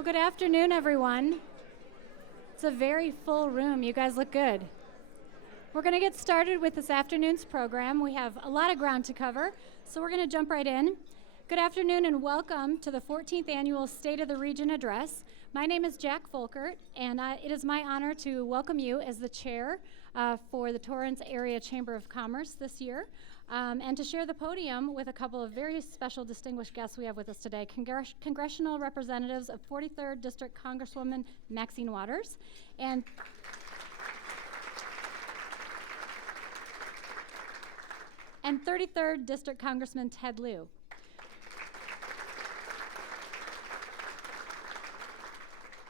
Well, good afternoon, everyone. It's a very full room. You guys look good. We're going to get started with this afternoon's program. We have a lot of ground to cover, so we're going to jump right in. Good afternoon and welcome to the 14th Annual State of the Region Address. My name is Jack Folkert, and it is my honor to welcome you as the chair for the Torrance Area Chamber of Commerce this year, and to share the podium with a couple of very special distinguished guests we have with us today, congressional representatives of 43rd District Congresswoman Maxine Waters and 33rd District Congressman Ted Lieu.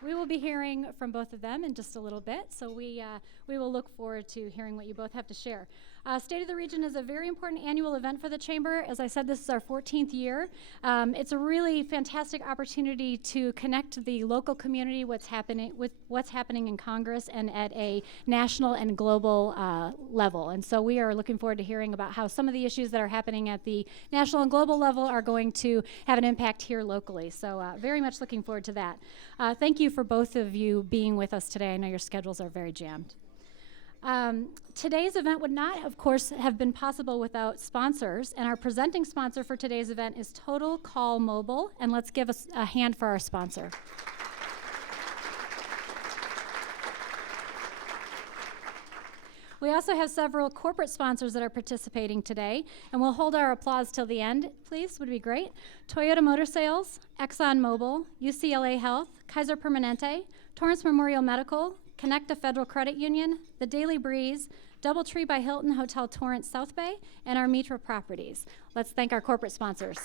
We will be hearing from both of them in just a little bit, so we will look forward to hearing what you both have to share. State of the Region is a very important annual event for the Chamber. As I said, this is our 14th year. It's a really fantastic opportunity to connect the local community with what's happening in Congress and at a national and global level. And so we are looking forward to hearing about how some of the issues that are happening at the national and global level are going to have an impact here locally. So very much looking forward to that. Thank you for both of you being with us today. I know your schedules are very jammed. Today's event would not, of course, have been possible without sponsors, and our presenting sponsor for today's event is Total Call Mobile, and let's give us a hand for our sponsor. We also have several corporate sponsors that are participating today, and we'll hold our applause till the end, please, would be great. Toyota Motor Sales, ExxonMobil, UCLA Health, Kaiser Permanente, Torrance Memorial Medical, Connecta Federal Credit Union, The Daily Breeze, Doubletree by Hilton Hotel Torrance South Bay, and our Mitra Properties. Let's thank our corporate sponsors.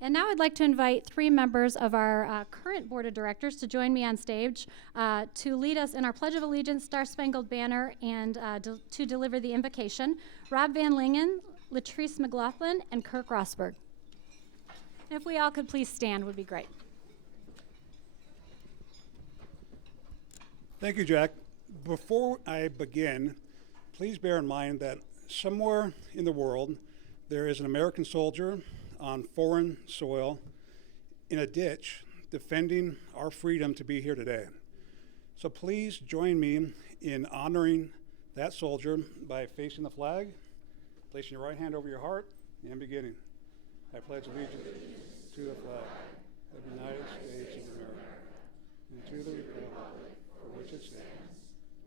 And now I'd like to invite three members of our current board of directors to join me on stage to lead us in our Pledge of Allegiance, Star Spangled Banner, and to deliver the invocation. Rob Van Lingen, Latrice McLaughlin, and Kirk Rosberg. If we all could please stand, would be great. Thank you, Jack. Before I begin, please bear in mind that somewhere in the world there is an American soldier on foreign soil in a ditch defending our freedom to be here today. So please join me in honoring that soldier by facing the flag, placing your right hand over your heart, and beginning. I pledge allegiance to the flag of the United States of America and to the republic for which it stands,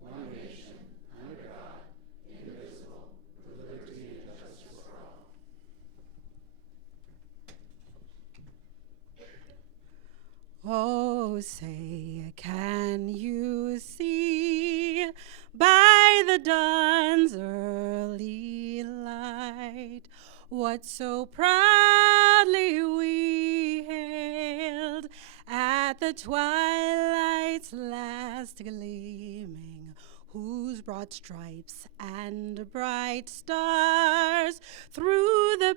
one nation, under God, indivisible, with liberty and justice for all. Oh, say, can you see by the dawn's early light what so proudly we hailed at the twilight's last gleaming, whose broad stripes and bright stars through the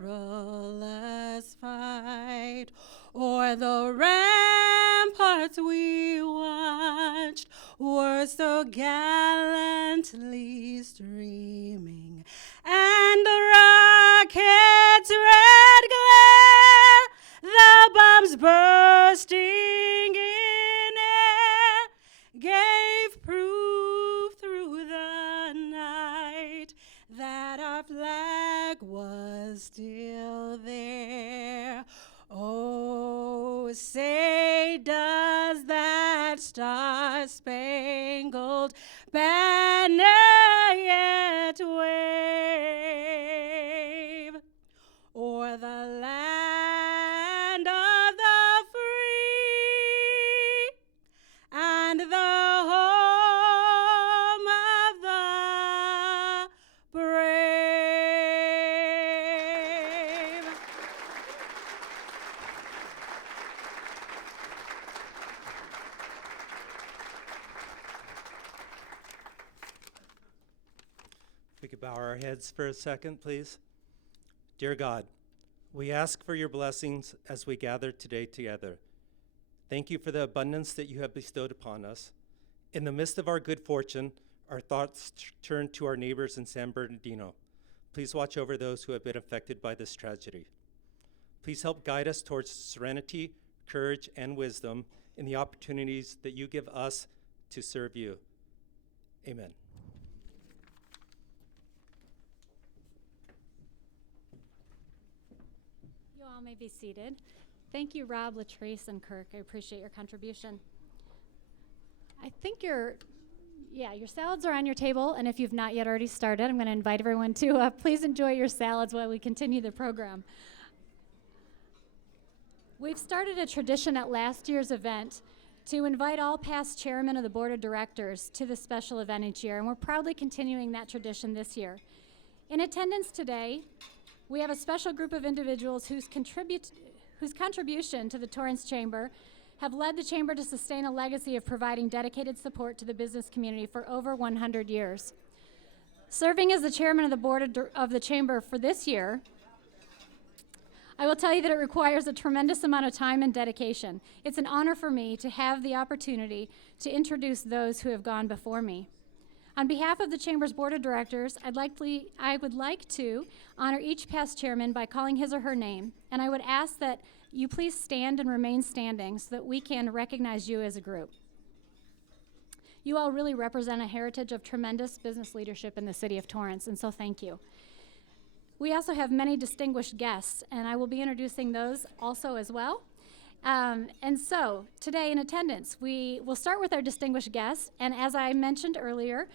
perilous fight o'er the ramparts we watched were so gallantly streaming, and the rocket's red glare, the bombs bursting in air, gave proof through the night that our flag was still there. Oh, say, does that star-spangled banner yet wave o'er the land of the free and the home of the brave? We could bow our heads for a second, please. Dear God, we ask for your blessings as we gather today together. Thank you for the abundance that you have bestowed upon us. In the midst of our good fortune, our thoughts turn to our neighbors in San Bernardino. Please watch over those who have been affected by this tragedy. Please help guide us towards serenity, courage, and wisdom in the opportunities that you give us to serve you. Amen. You all may be seated. Thank you, Rob, Latrice, and Kirk. I appreciate your contribution. I think your salads are on your table, and if you've not yet already started, I'm going to invite everyone to please enjoy your salads while we continue the program. We've started a tradition at last year's event to invite all past chairmen of the board of directors to this special event each year, and we're proudly continuing that tradition this year. In attendance today, we have a special group of individuals whose contribution to the Torrance Chamber have led the Chamber to sustain a legacy of providing dedicated support to the business community for over 100 years. Serving as the chairman of the board of the Chamber for this year, I will tell you that it requires a tremendous amount of time and dedication. It's an honor for me to have the opportunity to introduce those who have gone before me. On behalf of the Chamber's Board of Directors, I would like to honor each past chairman by calling his or her name, and I would ask that you please stand and remain standing so that we can recognize you as a group. You all really represent a heritage of tremendous business leadership in the city of Torrance, and so thank you. We also have many distinguished guests, and I will be introducing those also as well. And so, today in attendance, we will start with our distinguished guests. And as I mentioned earlier,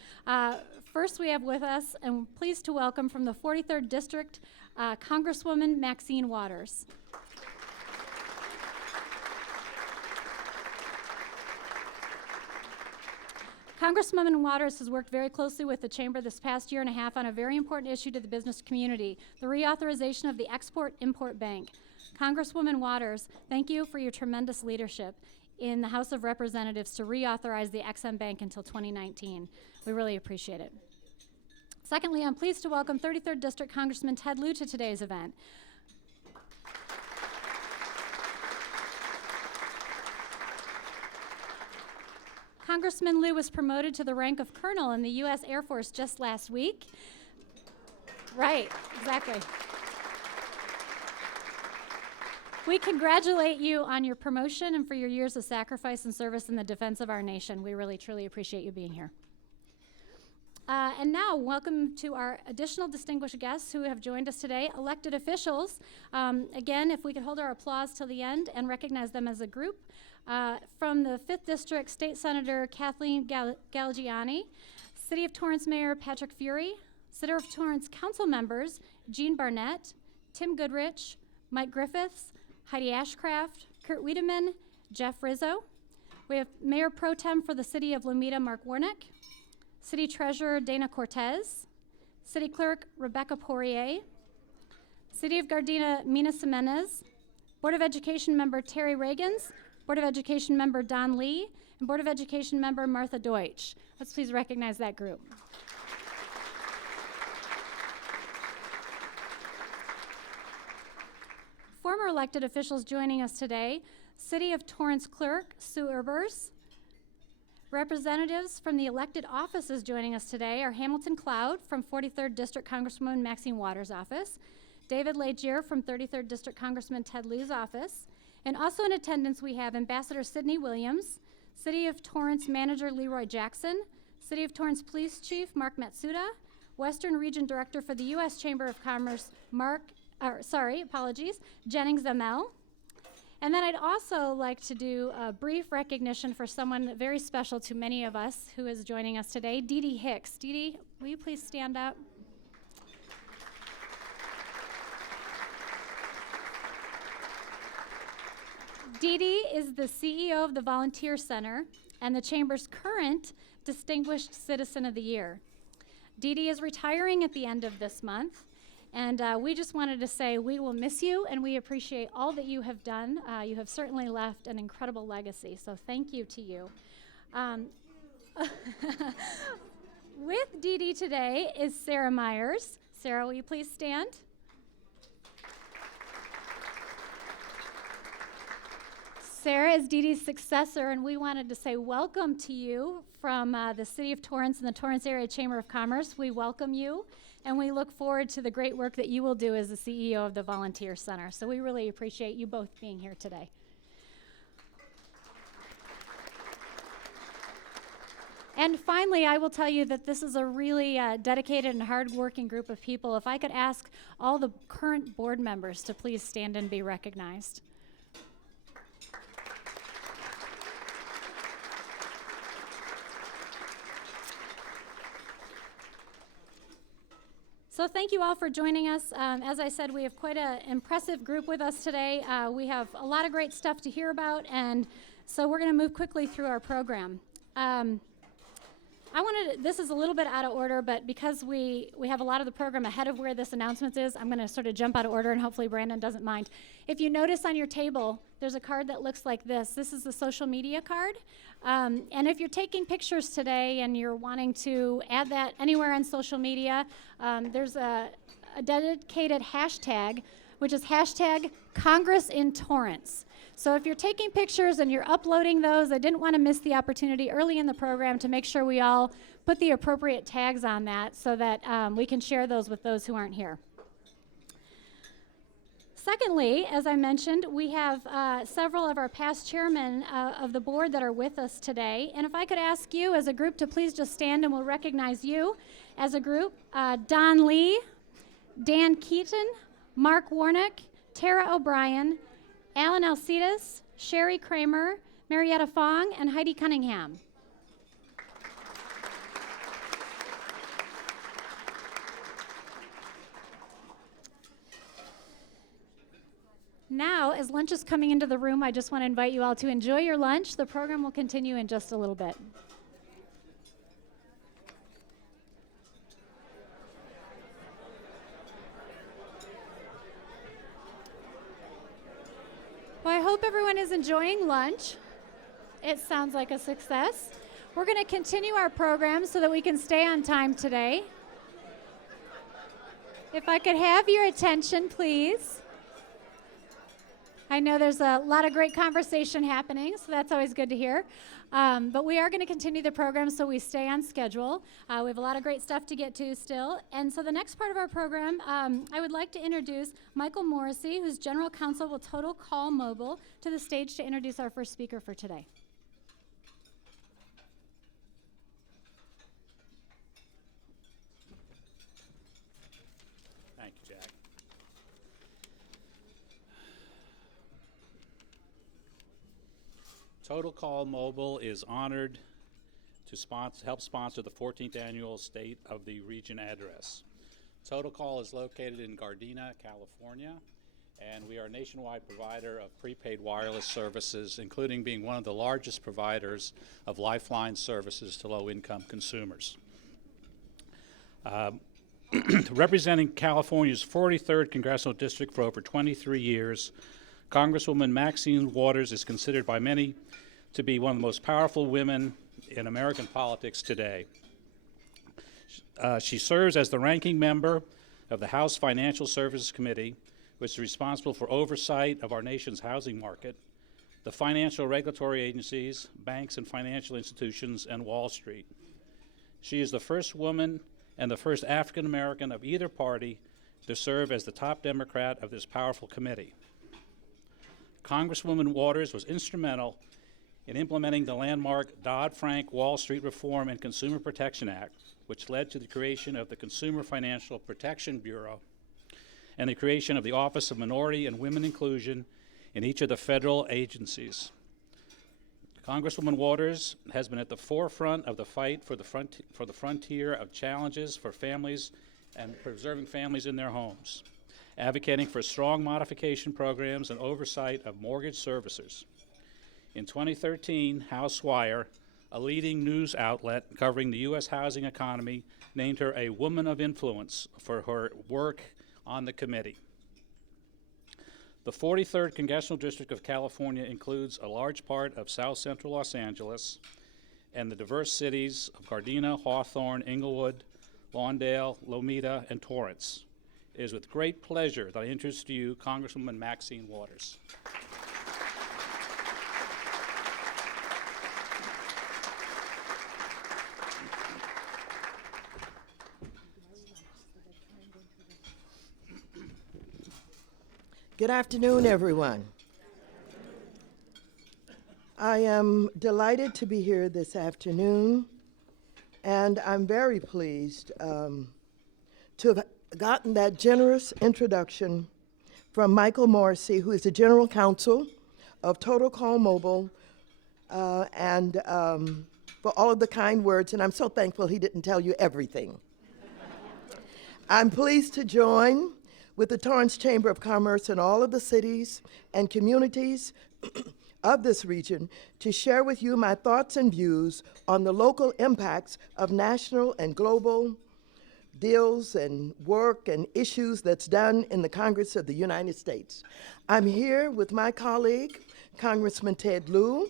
first we have with us, and pleased to welcome from the 43rd District, Congresswoman Maxine Waters. Congresswoman Waters has worked very closely with the Chamber this past year and a half on a very important issue to the business community, the reauthorization of the Export-Import Bank. Congresswoman Waters, thank you for your tremendous leadership in the House of Representatives to reauthorize the EXIM Bank until 2019. We really appreciate it. Secondly, I'm pleased to welcome 33rd District Congressman Ted Lieu to today's event. Congressman Lieu was promoted to the rank of colonel in the U.S. Air Force just last week. Right, exactly. We congratulate you on your promotion and for your years of sacrifice and service in the defense of our nation. We really, truly appreciate you being here. And now, welcome to our additional distinguished guests who have joined us today, elected officials. Again, if we could hold our applause till the end and recognize them as a group. From the 5th District, State Senator Kathleen Galgiani, City of Torrance Mayor Patrick Fury, City of Torrance Council members Jean Barnett, Tim Goodrich, Mike Griffiths, Heidi Ashcraft, Kurt Wiedemann, Jeff Rizzo. We have Mayor Pro Tem for the City of Lomita, Mark Warnick, City Treasurer Dana Cortez, City Clerk Rebecca Poirier, City of Gardena Mina Semenez, Board of Education member Terry Reagans, Board of Education member Don Lee, and Board of Education member Martha Deutsch. Let's please recognize that group. Former elected officials joining us today, City of Torrance Clerk Sue Erbers. Representatives from the elected offices joining us today are Hamilton Cloud from 43rd District Congresswoman Maxine Waters' office, David Legier from 33rd District Congressman Ted Lieu's office, and also in attendance we have Ambassador Sidney Williams, City of Torrance Manager Leroy Jackson, City of Torrance Police Chief Mark Matsuda, Western Region Director for the U.S. Chamber of Commerce Jennings Zamel. And then I'd also like to do a brief recognition for someone very special to many of us who is joining us today, Dee Dee Hicks. Dee Dee, will you please stand up? Dee Dee is the CEO of the Volunteer Center and the Chamber's current Distinguished Citizen of the Year. Dee Dee is retiring at the end of this month, and we just wanted to say we will miss you and we appreciate all that you have done. You have certainly left an incredible legacy, so thank you to you. With Dee Dee today is Sarah Myers. Sarah, will you please stand? Sarah is Dee Dee's successor, and we wanted to say welcome to you from the City of Torrance and the Torrance Area Chamber of Commerce. We welcome you, and we look forward to the great work that you will do as the CEO of the Volunteer Center. So we really appreciate you both being here today. And finally, I will tell you that this is a really dedicated and hardworking group of people. If I could ask all the current board members to please stand and be recognized. So thank you all for joining us. As I said, we have quite an impressive group with us today. We have a lot of great stuff to hear about, and so we're going to move quickly through our program. This is a little bit out of order, but because we have a lot of the program ahead of where this announcement is, I'm going to sort of jump out of order, and hopefully Brandon doesn't mind. If you notice on your table, there's a card that looks like this. This is the social media card. And if you're taking pictures today and you're wanting to add that anywhere on social media, there's a dedicated hashtag, which is hashtag Congress in Torrance. So if you're taking pictures and you're uploading those, I didn't want to miss the opportunity early in the program to make sure we all put the appropriate tags on that so that we can share those with those who aren't here. Secondly, as I mentioned, we have several of our past chairmen of the board that are with us today. And if I could ask you as a group to please just stand and we'll recognize you as a group. Don Lee, Dan Keaton, Mark Warnick, Tara O'Brien, Alan Alcides, Sherry Kramer, Marietta Fong, and Heidi Cunningham. Now, as lunch is coming into the room, I just want to invite you all to enjoy your lunch. The program will continue in just a little bit. Well, I hope everyone is enjoying lunch. It sounds like a success. We're going to continue our program so that we can stay on time today. If I could have your attention, please. I know there's a lot of great conversation happening, so that's always good to hear. But we are going to continue the program so we stay on schedule. We have a lot of great stuff to get to still. And so the next part of our program, I would like to introduce Michael Morrissey, who's General Counsel with Total Call Mobile, to the stage to introduce our first speaker for today. Thank you, Jack. Total Call Mobile is honored to help sponsor the 14th annual State of the Region address. Total Call is located in Gardena, California, and we are a nationwide provider of prepaid wireless services, including being one of the largest providers of lifeline services to low-income consumers. Representing California's 43rd Congressional District for over 23 years, Congresswoman Maxine Waters is considered by many to be one of the most powerful women in American politics today. She serves as the ranking member of the House Financial Services Committee, which is responsible for oversight of our nation's housing market, the financial regulatory agencies, banks and financial institutions, and Wall Street. She is the first woman and the first African American of either party to serve as the top Democrat of this powerful committee. Congresswoman Waters was instrumental in implementing the landmark Dodd-Frank Wall Street Reform and Consumer Protection Act, which led to the creation of the Consumer Financial Protection Bureau and the creation of the Office of Minority and Women Inclusion in each of the federal agencies. Congresswoman Waters has been at the forefront of the fight for the frontier of challenges for families and preserving families in their homes, advocating for strong modification programs and oversight of mortgage servicers. In 2013, HouseWire, a leading news outlet covering the U.S. housing economy, named her a woman of influence for her work on the committee. The 43rd Congressional District of California includes a large part of South Central Los Angeles and the diverse cities of Gardena, Hawthorne, Inglewood, Lawndale, Lomita, and Torrance. It is with great pleasure that I introduce to you Congresswoman Maxine Waters. Good afternoon, everyone. I am delighted to be here this afternoon, and I'm very pleased to have gotten that generous introduction from Michael Morrissey, who is the General Counsel of Total Call Mobile, and for all of the kind words, and I'm so thankful he didn't tell you everything. I'm pleased to join with the Torrance Chamber of Commerce and all of the cities and communities of this region to share with you my thoughts and views on the local impacts of national and global deals and work and issues that's done in the Congress of the United States. I'm here with my colleague, Congressman Ted Lieu,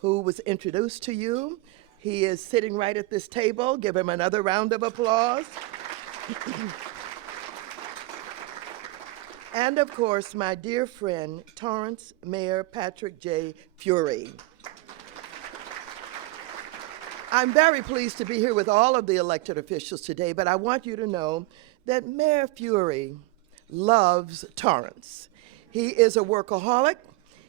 who was introduced to you. He is sitting right at this table. Give him another round of applause. And of course, my dear friend, Torrance Mayor Patrick J. Fury. I'm very pleased to be here with all of the elected officials today, but I want you to know that Mayor Fury loves Torrance. He is a workaholic.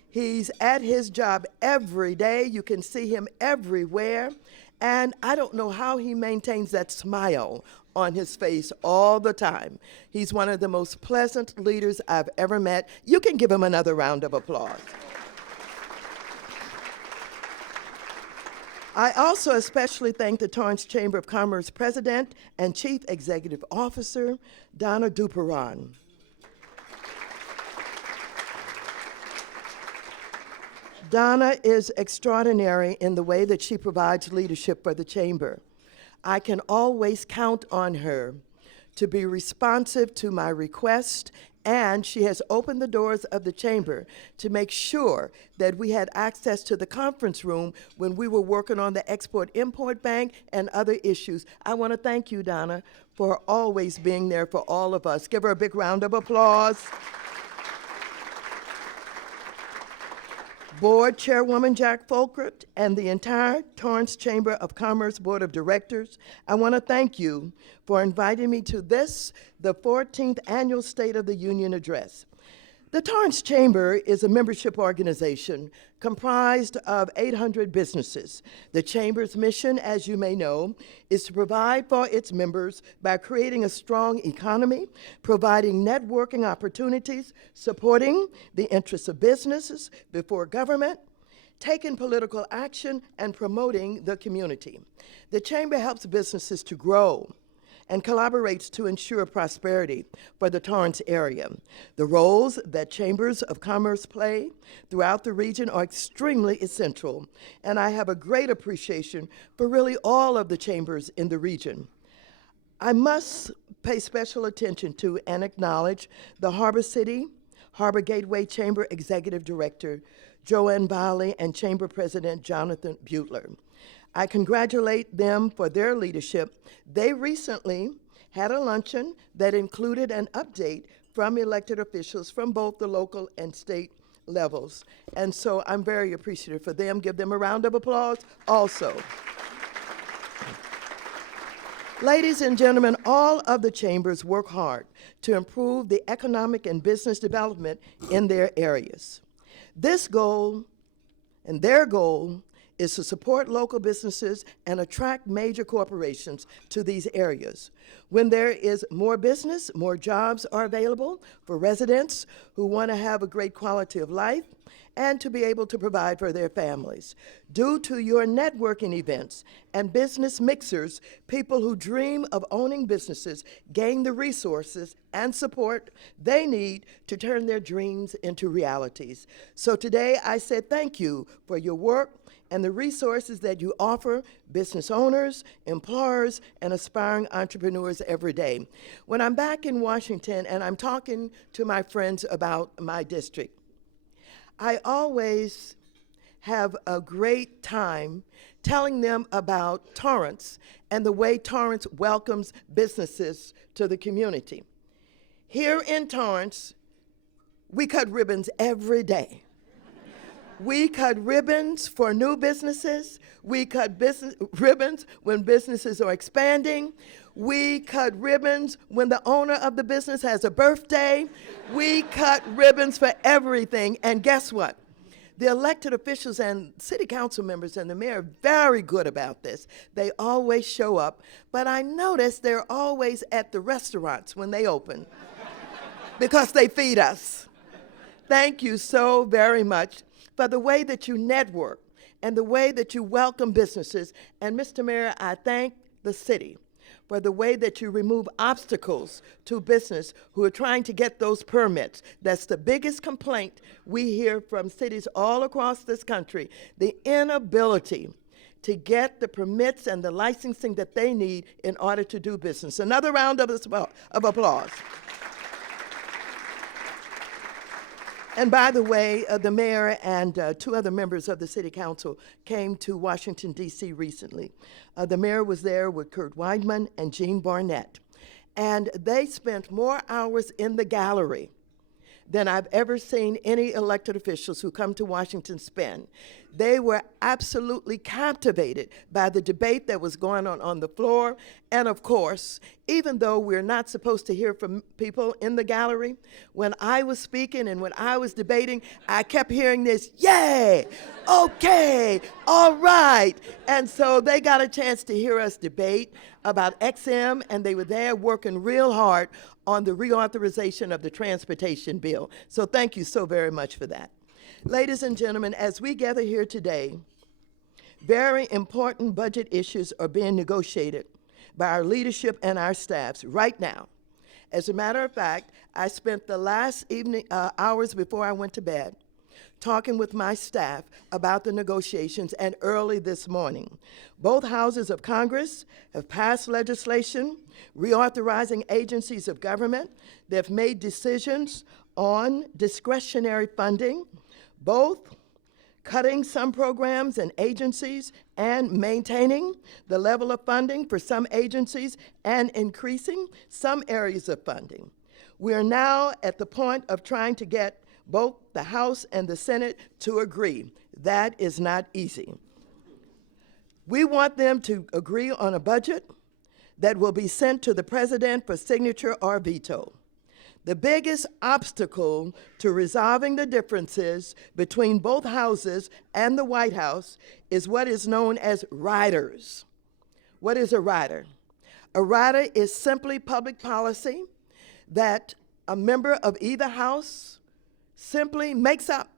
He's at his job every day. You can see him everywhere. And I don't know how he maintains that smile on his face all the time. He's one of the most pleasant leaders I've ever met. You can give him another round of applause. I also especially thank the Torrance Chamber of Commerce President and Chief Executive Officer, Donna Duperon. Donna is extraordinary in the way that she provides leadership for the Chamber. I can always count on her to be responsive to my request, and she has opened the doors of the Chamber to make sure that we had access to the conference room when we were working on the Export-Import Bank and other issues. I want to thank you, Donna, for always being there for all of us. Give her a big round of applause. Board Chairwoman Jack Folkert and the entire Torrance Chamber of Commerce Board of Directors, I want to thank you for inviting me to this, the 14th Annual State of the Union Address. The Torrance Chamber is a membership organization comprised of 800 businesses. The Chamber's mission, as you may know, is to provide for its members by creating a strong economy, providing networking opportunities, supporting the interests of businesses before government, taking political action, and promoting the community. The Chamber helps businesses to grow and collaborates to ensure prosperity for the Torrance area. The roles that chambers of commerce play throughout the region are extremely essential, and I have a great appreciation for really all of the chambers in the region. I must pay special attention to and acknowledge the Harbor City Harbor Gateway Chamber Executive Director, Joanne Bali, and Chamber President Jonathan Butler. I congratulate them for their leadership. They recently had a luncheon that included an update from elected officials from both the local and state levels. And so I'm very appreciative for them. Give them a round of applause also. Ladies and gentlemen, all of the chambers work hard to improve the economic and business development in their areas. This goal and their goal is to support local businesses and attract major corporations to these areas. When there is more business, more jobs are available for residents who want to have a great quality of life and to be able to provide for their families. Due to your networking events and business mixers, people who dream of owning businesses gain the resources and support they need to turn their dreams into realities. So today I said thank you for your work and the resources that you offer business owners, employers, and aspiring entrepreneurs every day. When I'm back in Washington and I'm talking to my friends about my district, I always have a great time telling them about Torrance and the way Torrance welcomes businesses to the community. Here in Torrance, we cut ribbons every day. We cut ribbons for new businesses. We cut ribbons when businesses are expanding. We cut ribbons when the owner of the business has a birthday. We cut ribbons for everything. And guess what? The elected officials and city council members and the mayor are very good about this. They always show up, but I notice they're always at the restaurants when they open because they feed us. Thank you so very much for the way that you network and the way that you welcome businesses. And Mr. Mayor, I thank the city for the way that you remove obstacles to business who are trying to get those permits. That's the biggest complaint we hear from cities all across this country, the inability to get the permits and the licensing that they need in order to do business. Another round of applause. And by the way, the mayor and two other members of the city council came to Washington, D.C. recently. The mayor was there with Kurt Weidman and Jean Barnett. And they spent more hours in the gallery than I've ever seen any elected officials who come to Washington spend. They were absolutely captivated by the debate that was going on the floor. And of course, even though we're not supposed to hear from people in the gallery, when I was speaking and when I was debating, I kept hearing this, yay, okay, all right. And so they got a chance to hear us debate about XM, and they were there working real hard on the reauthorization of the transportation bill. So thank you so very much for that. Ladies and gentlemen, as we gather here today, very important budget issues are being negotiated by our leadership and our staffs right now. As a matter of fact, I spent the last hours before I went to bed talking with my staff about the negotiations, and early this morning. Both houses of Congress have passed legislation reauthorizing agencies of government. They've made decisions on discretionary funding, both cutting some programs and agencies and maintaining the level of funding for some agencies and increasing some areas of funding. We are now at the point of trying to get both the House and the Senate to agree. That is not easy. We want them to agree on a budget that will be sent to the president for signature or veto. The biggest obstacle to resolving the differences between both houses and the White House is what is known as riders. What is a rider? A rider is simply public policy that a member of either house simply makes up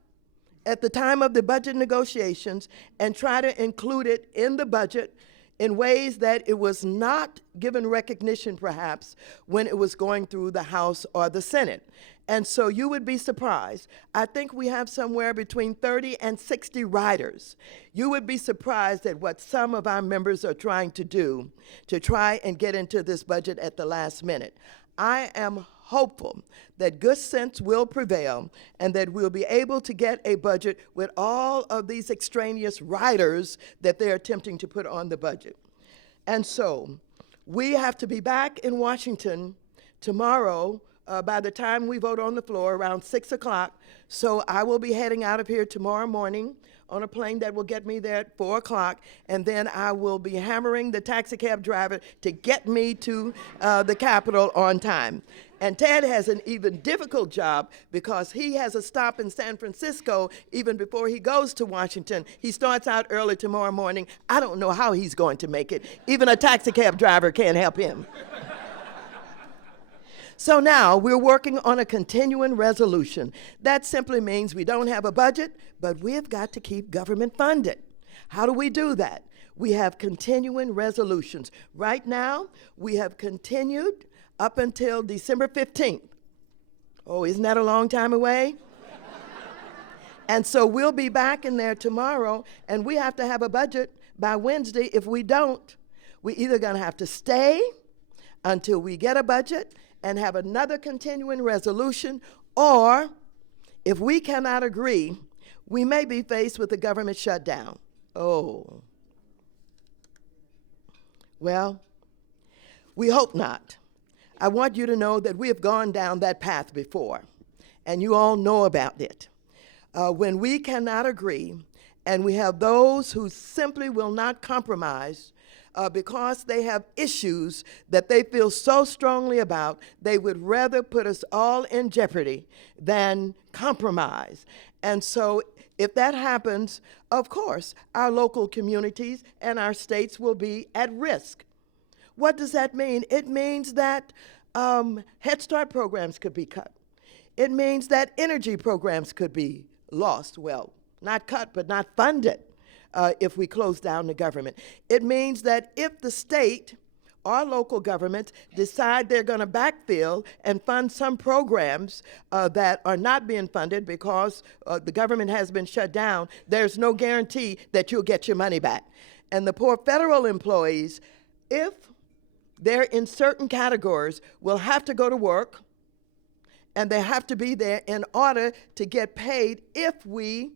at the time of the budget negotiations and try to include it in the budget in ways that it was not given recognition, perhaps, when it was going through the House or the Senate. And so you would be surprised. I think we have somewhere between 30 and 60 riders. You would be surprised at what some of our members are trying to do to try and get into this budget at the last minute. I am hopeful that good sense will prevail and that we'll be able to get a budget with all of these extraneous riders that they're attempting to put on the budget. And so we have to be back in Washington tomorrow by the time we vote on the floor around 6 o'clock. So I will be heading out of here tomorrow morning on a plane that will get me there at 4 o'clock, and then I will be hammering the taxi cab driver to get me to the Capitol on time. And Ted has an even difficult job because he has a stop in San Francisco even before he goes to Washington. He starts out early tomorrow morning. I don't know how he's going to make it. Even a taxi cab driver can't help him. So now we're working on a continuing resolution. That simply means we don't have a budget, but we've got to keep government funded. How do we do that? We have continuing resolutions. Right now, we have continued up until December 15th. Oh, isn't that a long time away? And so we'll be back in there tomorrow, and we have to have a budget by Wednesday. If we don't, we're either going to have to stay until we get a budget and have another continuing resolution, or if we cannot agree, we may be faced with a government shutdown. Oh. Well, we hope not. I want you to know that we have gone down that path before, and you all know about it. When we cannot agree, and we have those who simply will not compromise, because they have issues that they feel so strongly about, they would rather put us all in jeopardy than compromise. And so if that happens, of course, our local communities and our states will be at risk. What does that mean? It means that Head Start programs could be cut. It means that energy programs could be lost. Well, not cut, but not funded if we close down the government. It means that if the state or local governments decide they're going to backfill and fund some programs that are not being funded because the government has been shut down, there's no guarantee that you'll get your money back. And the poor federal employees, if they're in certain categories, will have to go to work, and they have to be there in order to get paid if we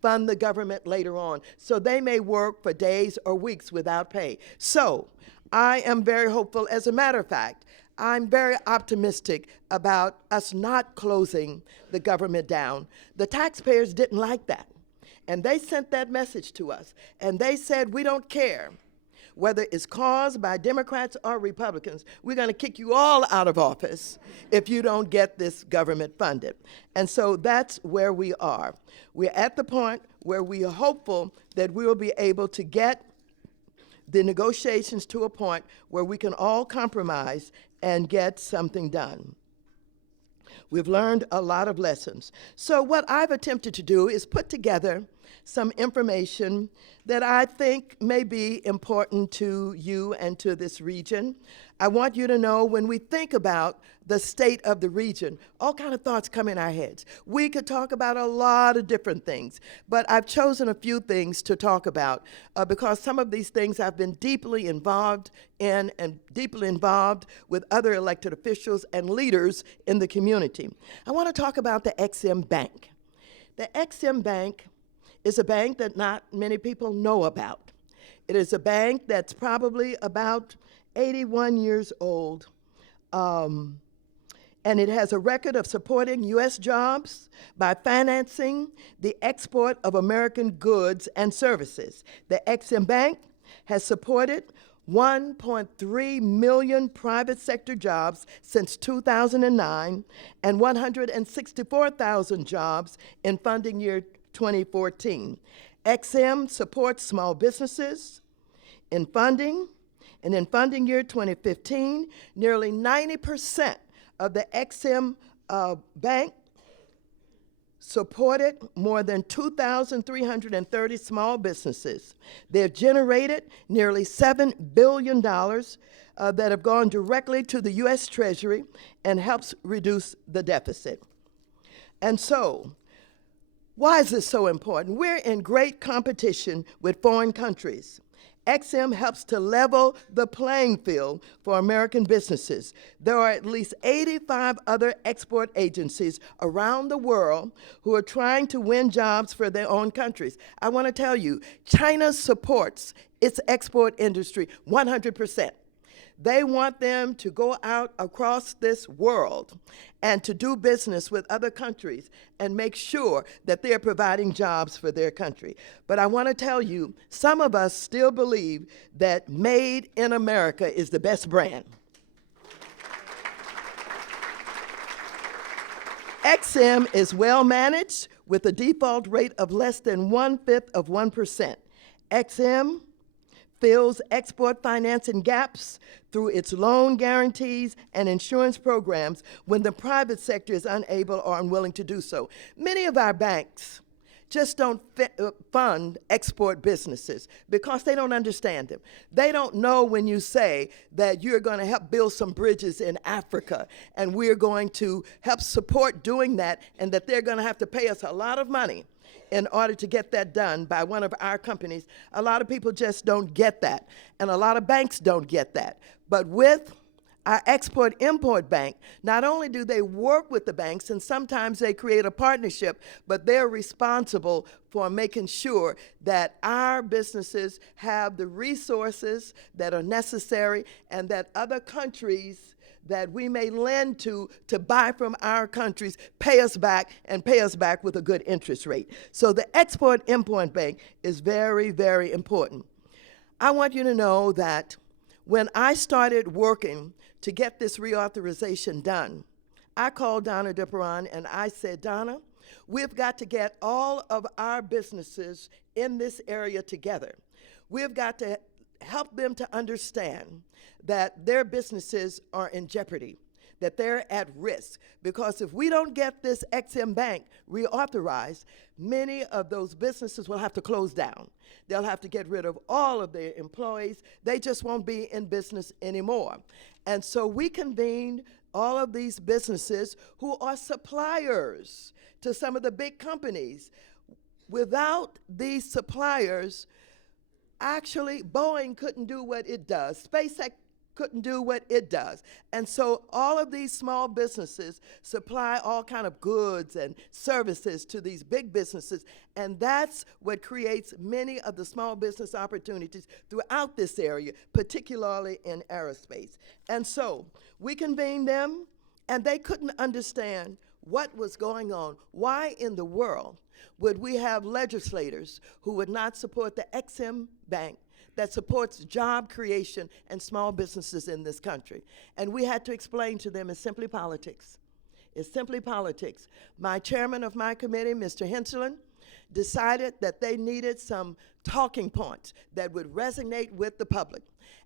fund the government later on. So they may work for days or weeks without pay. So I am very hopeful. As a matter of fact, I'm very optimistic about us not closing the government down. The taxpayers didn't like that. And they sent that message to us. And they said, we don't care whether it's caused by Democrats or Republicans, we're going to kick you all out of office if you don't get this government funded. And so that's where we are. We're at the point where we are hopeful that we will be able to get the negotiations to a point where we can all compromise and get something done. We've learned a lot of lessons. So what I've attempted to do is put together some information that I think may be important to you and to this region. I want you to know when we think about the state of the region, all kind of thoughts come in our heads. We could talk about a lot of different things, but I've chosen a few things to talk about because some of these things I've been deeply involved in and deeply involved with other elected officials and leaders in the community. I want to talk about the Ex-Im Bank. The Ex-Im Bank is a bank that not many people know about. It is a bank that's probably about 81 years old, and it has a record of supporting U.S. jobs by financing the export of American goods and services. The Ex-Im Bank has supported 1.3 million private sector jobs since 2009 and 164,000 jobs in funding year 2014. Ex-Im supports small businesses in funding, and in funding year 2015, nearly 90% of the Ex-Im Bank supported more than 2,330 small businesses. They've generated nearly $7 billion that have gone directly to the U.S. Treasury and helps reduce the deficit. And so, why is this so important? We're in great competition with foreign countries. Ex-Im helps to level the playing field for American businesses. There are at least 85 other export agencies around the world who are trying to win jobs for their own countries. I want to tell you, China supports its export industry 100%. They want them to go out across this world and to do business with other countries and make sure that they're providing jobs for their country. But I want to tell you, some of us still believe that Made in America is the best brand. Ex-Im is well managed with a default rate of less than 0.1%. Ex-Im fills export financing gaps through its loan guarantees and insurance programs when the private sector is unable or unwilling to do so. Many of our banks just don't fund export businesses because they don't understand them. They don't know when you say that you're going to help build some bridges in Africa and we're going to help support doing that, and that they're going to have to pay us a lot of money in order to get that done by one of our companies. A lot of people just don't get that, and a lot of banks don't get that. But with our Export-Import Bank, not only do they work with the banks, and sometimes they create a partnership, but they're responsible for making sure that our businesses have the resources that are necessary and that other countries that we may lend to buy from our countries pay us back, and pay us back with a good interest rate. So the Export-Import Bank is very, very important. I want you to know that when I started working to get this reauthorization done, I called Donna DePeron and I said, Donna, we've got to get all of our businesses in this area together. We've got to help them to understand that their businesses are in jeopardy, that they're at risk. Because if we don't get this Ex-Im Bank reauthorized, many of those businesses will have to close down. They'll have to get rid of all of their employees. They just won't be in business anymore. And so we convened all of these businesses who are suppliers to some of the big companies. Without these suppliers, actually, Boeing couldn't do what it does. SpaceX couldn't do what it does. And so all of these small businesses supply all kind of goods and services to these big businesses, and that's what creates many of the small business opportunities throughout this area, particularly in aerospace. And so we convened them, and they couldn't understand what was going on. Why in the world would we have legislators who would not support the Ex-Im Bank that supports job creation and small businesses in this country? And we had to explain to them it's simply politics. It's simply politics. My chairman of my committee, Mr. Henselin, decided that they needed some talking points that would resonate with the public.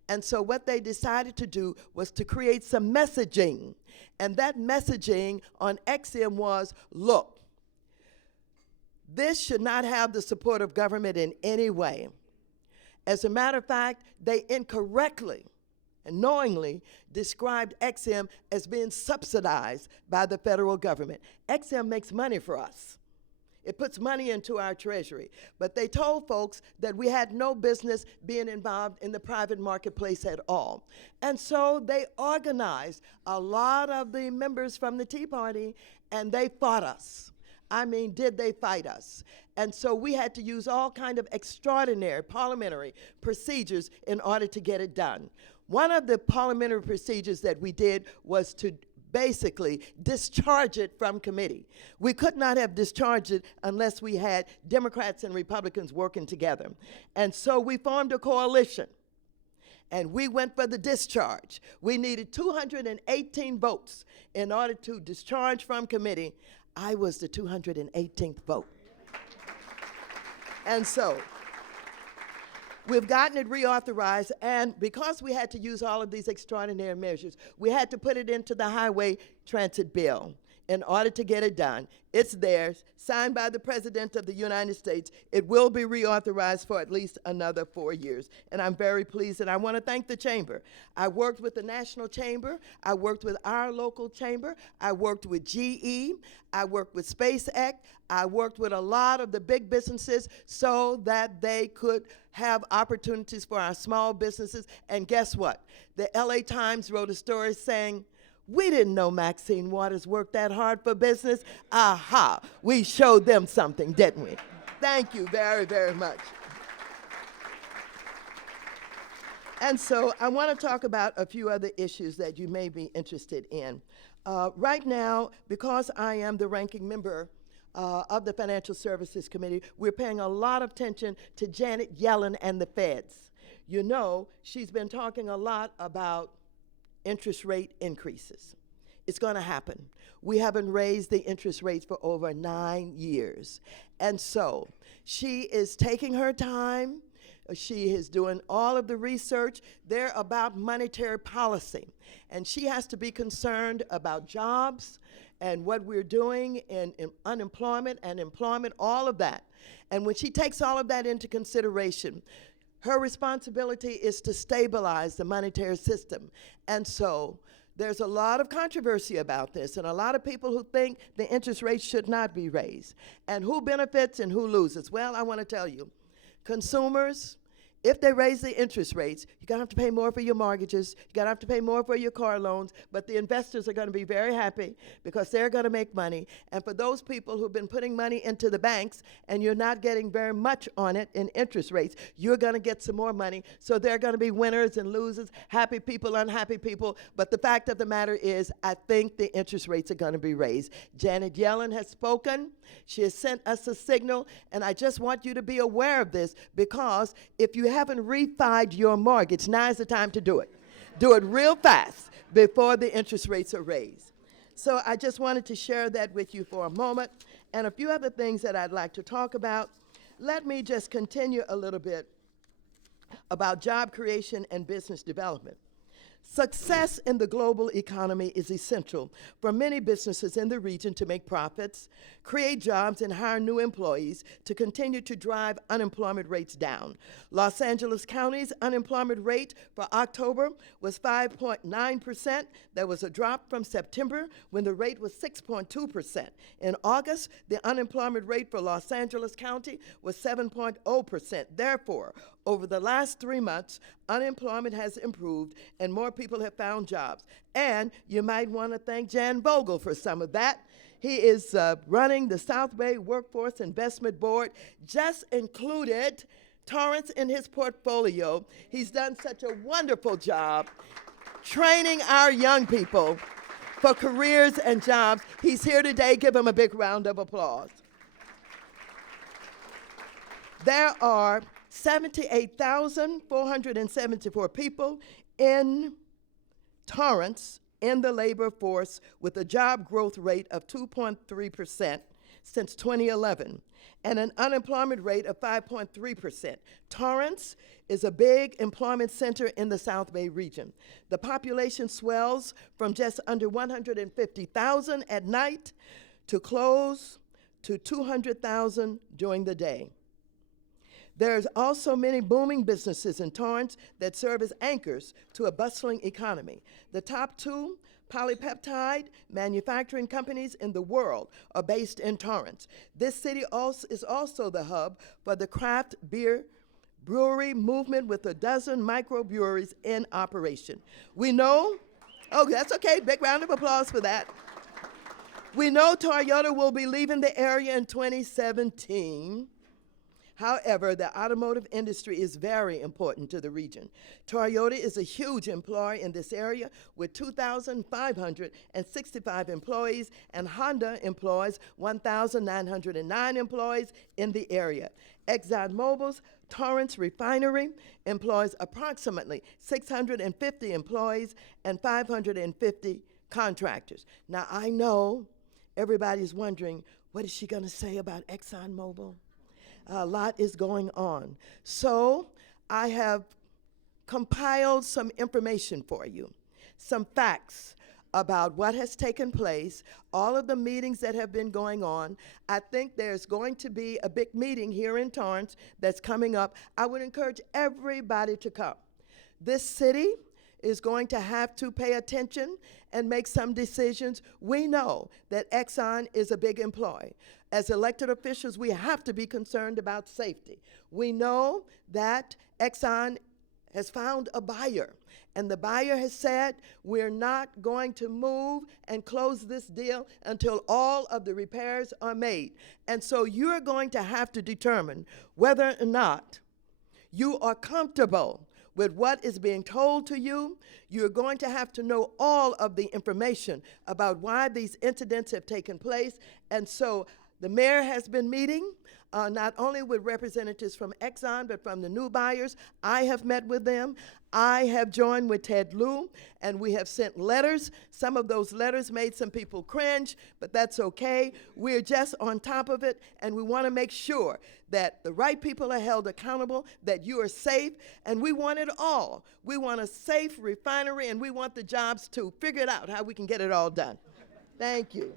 And so what they decided to do was to create some messaging. And that messaging on Ex-Im was, look, this should not have the support of government in any way. As a matter of fact, they incorrectly and knowingly described Ex-Im as being subsidized by the federal government. Ex-Im makes money for us. It puts money into our treasury. But they told folks that we had no business being involved in the private marketplace at all. And so they organized a lot of the members from the Tea Party, and they fought us. I mean, did they fight us? And so we had to use all kind of extraordinary parliamentary procedures in order to get it done. One of the parliamentary procedures that we did was to basically discharge it from committee. We could not have discharged it unless we had Democrats and Republicans working together. And so we formed a coalition, and we went for the discharge. We needed 218 votes in order to discharge from committee. I was the 218th vote. And so we've gotten it reauthorized, and because we had to use all of these extraordinary measures, we had to put it into the highway transit bill in order to get it done. It's there, signed by the President of the United States. It will be reauthorized for at least another 4 years, and I'm very pleased, and I want to thank the Chamber. I worked with the National Chamber. I worked with our local chamber. I worked with GE. I worked with SpaceX. I worked with a lot of the big businesses so that they could have opportunities for our small businesses. And guess what? The LA Times wrote a story saying, we didn't know Maxine Waters worked that hard for business. Aha, we showed them something, didn't we? Thank you very, very much. And so I want to talk about a few other issues that you may be interested in. Right now, because I am the ranking member of the Financial Services Committee, we're paying a lot of attention to Janet Yellen and the feds. You know, she's been talking a lot about interest rate increases. It's going to happen. We haven't raised the interest rates for over 9 years. And so she is taking her time. She is doing all of the research. They're about monetary policy. And she has to be concerned about jobs and what we're doing in unemployment and employment, all of that. And when she takes all of that into consideration, her responsibility is to stabilize the monetary system. And so there's a lot of controversy about this, and a lot of people who think the interest rate should not be raised. And who benefits and who loses? Well, I want to tell you, consumers, if they raise the interest rates, you're going to have to pay more for your mortgages, you're going to have to pay more for your car loans, but the investors are going to be very happy because they're going to make money. And for those people who've been putting money into the banks and you're not getting very much on it in interest rates, you're going to get some more money. So there are going to be winners and losers, happy people, unhappy people. But the fact of the matter is, I think the interest rates are going to be raised. Janet Yellen has spoken. She has sent us a signal, and I just want you to be aware of this, because if you haven't refied your mortgage, now is the time to do it. Do it real fast before the interest rates are raised. So I just wanted to share that with you for a moment. And a few other things that I'd like to talk about. Let me just continue a little bit about job creation and business development. Success in the global economy is essential for many businesses in the region to make profits, create jobs, and hire new employees to continue to drive unemployment rates down. Los Angeles County's unemployment rate for October was 5.9%. That was a drop from September when the rate was 6.2%. In August, the unemployment rate for Los Angeles County was 7.0%. Therefore, over the last 3 months, unemployment has improved and more people have found jobs. And you might want to thank Jan Vogel for some of that. He is running the South Bay Workforce Investment Board, just included Torrance in his portfolio. He's done such a wonderful job training our young people for careers and jobs. He's here today. Give him a big round of applause. There are 78,474 people in Torrance in the labor force with a job growth rate of 2.3% since 2011 and an unemployment rate of 5.3%. Torrance is a big employment center in the South Bay region. The population swells from just under 150,000 at night to close to 200,000 during the day. There's also many booming businesses in Torrance that serve as anchors to a bustling economy. The top 2 polypeptide manufacturing companies in the world are based in Torrance. This city is also the hub for the craft beer brewery movement with a dozen microbreweries in operation. We know, oh, that's okay, big round of applause for that. We know Toyota will be leaving the area in 2017. However, the automotive industry is very important to the region. Toyota is a huge employer in this area with 2,565 employees, and Honda employs 1,909 employees in the area. ExxonMobil's Torrance Refinery employs approximately 650 employees and 550 contractors. Now, I know everybody's wondering, what is she going to say about ExxonMobil? A lot is going on. So I have compiled some information for you, some facts about what has taken place, all of the meetings that have been going on. I think there's going to be a big meeting here in Torrance that's coming up. I would encourage everybody to come. This city is going to have to pay attention and make some decisions. We know that Exxon is a big employer. As elected officials, we have to be concerned about safety. We know that Exxon has found a buyer, and the buyer has said, we're not going to move and close this deal until all of the repairs are made. And so you're going to have to determine whether or not you are comfortable with what is being told to you. You're going to have to know all of the information about why these incidents have taken place. And so the mayor has been meeting, not only with representatives from Exxon, but from the new buyers. I have met with them. I have joined with Ted Lieu, and we have sent letters. Some of those letters made some people cringe, but that's okay. We're just on top of it, and we want to make sure that the right people are held accountable, that you are safe, and we want it all. We want a safe refinery, and we want the jobs to figure it out how we can get it all done. Thank you.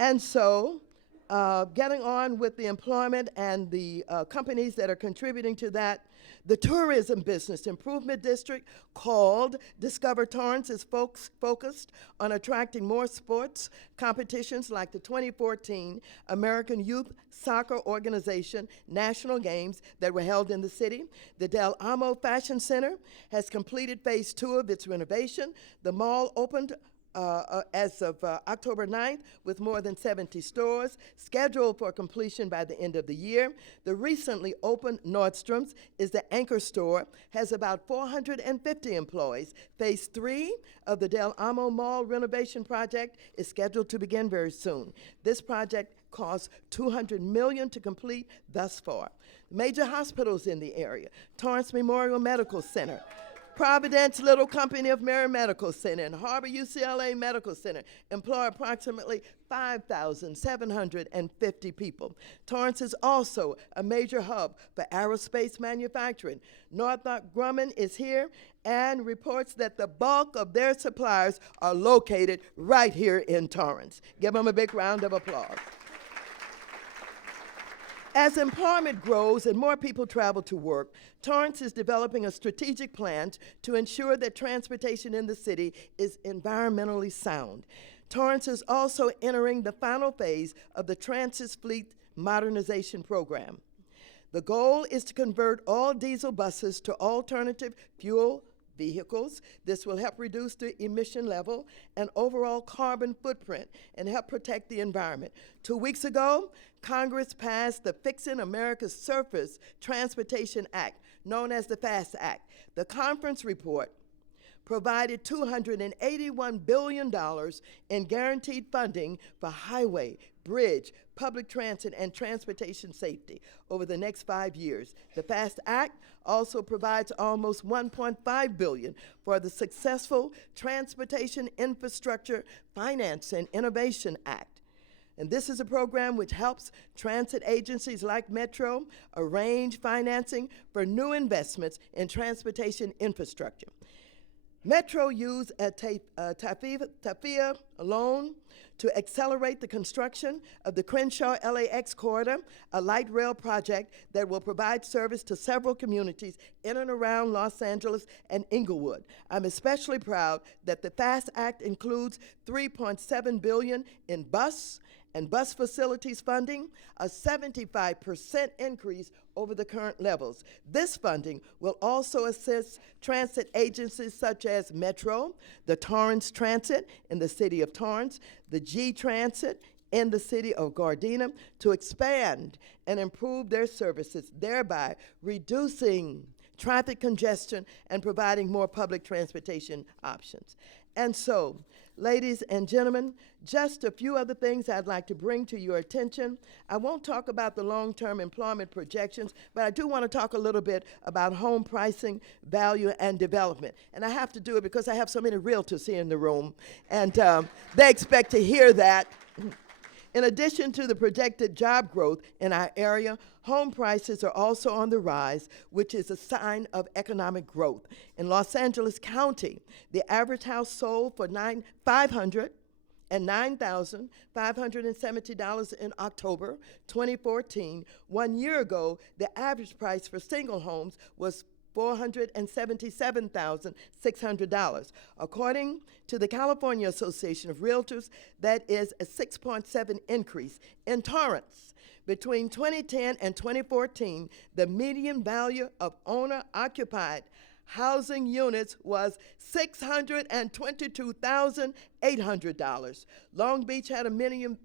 And so, getting on with the employment and the companies that are contributing to that, the tourism business improvement district called Discover Torrance is focused on attracting more sports competitions like the 2014 American Youth Soccer Organization National Games that were held in the city. The Del Amo Fashion Center has completed phase 2 of its renovation. The mall opened as of October 9th, with more than 70 stores scheduled for completion by the end of the year. The recently opened Nordstrom's is the anchor store, has about 450 employees. Phase 3 of the Del Amo Mall renovation project is scheduled to begin very soon. This project cost $200 million to complete thus far. Major hospitals in the area: Torrance Memorial Medical Center, Providence Little Company of Mary Medical Center, and Harbor UCLA Medical Center employ approximately 5,750 people. Torrance is also a major hub for aerospace manufacturing. Northrop Grumman is here and reports that the bulk of their suppliers are located right here in Torrance. Give them a big round of applause. As employment grows and more people travel to work, Torrance is developing a strategic plan to ensure that transportation in the city is environmentally sound. Torrance is also entering the final phase of the Transit Fleet Modernization Program. The goal is to convert all diesel buses to alternative fuel vehicles. This will help reduce the emission level and overall carbon footprint and help protect the environment. 2 weeks ago, Congress passed the Fixing America's Surface Transportation Act, known as the FAST Act. The conference report provided $281 billion in guaranteed funding for highway, bridge, public transit, and transportation safety over the next 5 years. The FAST Act also provides almost $1.5 billion for the successful Transportation Infrastructure Finance and Innovation Act. And this is a program which helps transit agencies like Metro arrange financing for new investments in transportation infrastructure. Metro used a TAFIA loan to accelerate the construction of the Crenshaw LAX corridor, a light rail project that will provide service to several communities in and around Los Angeles and Inglewood. I'm especially proud that the FAST Act includes $3.7 billion in bus and bus facilities funding, a 75% increase over the current levels. This funding will also assist transit agencies such as Metro, the Torrance Transit in the city of Torrance, the G Transit in the city of Gardena, to expand and improve their services, thereby reducing traffic congestion and providing more public transportation options. And so, ladies and gentlemen, just a few other things I'd like to bring to your attention. I won't talk about the long-term employment projections, but I do want to talk a little bit about home pricing, value, and development. And I have to do it because I have so many realtors here in the room, and they expect to hear that. In addition to the projected job growth in our area, home prices are also on the rise, which is a sign of economic growth. In Los Angeles County, the average house sold for $9,570 in October 2014. 1 year ago, the average price for single homes was $477,600. According to the California Association of Realtors, that is a 6.7 increase. In Torrance, between 2010 and 2014, the median value of owner-occupied housing units was $622,800. Long Beach had a median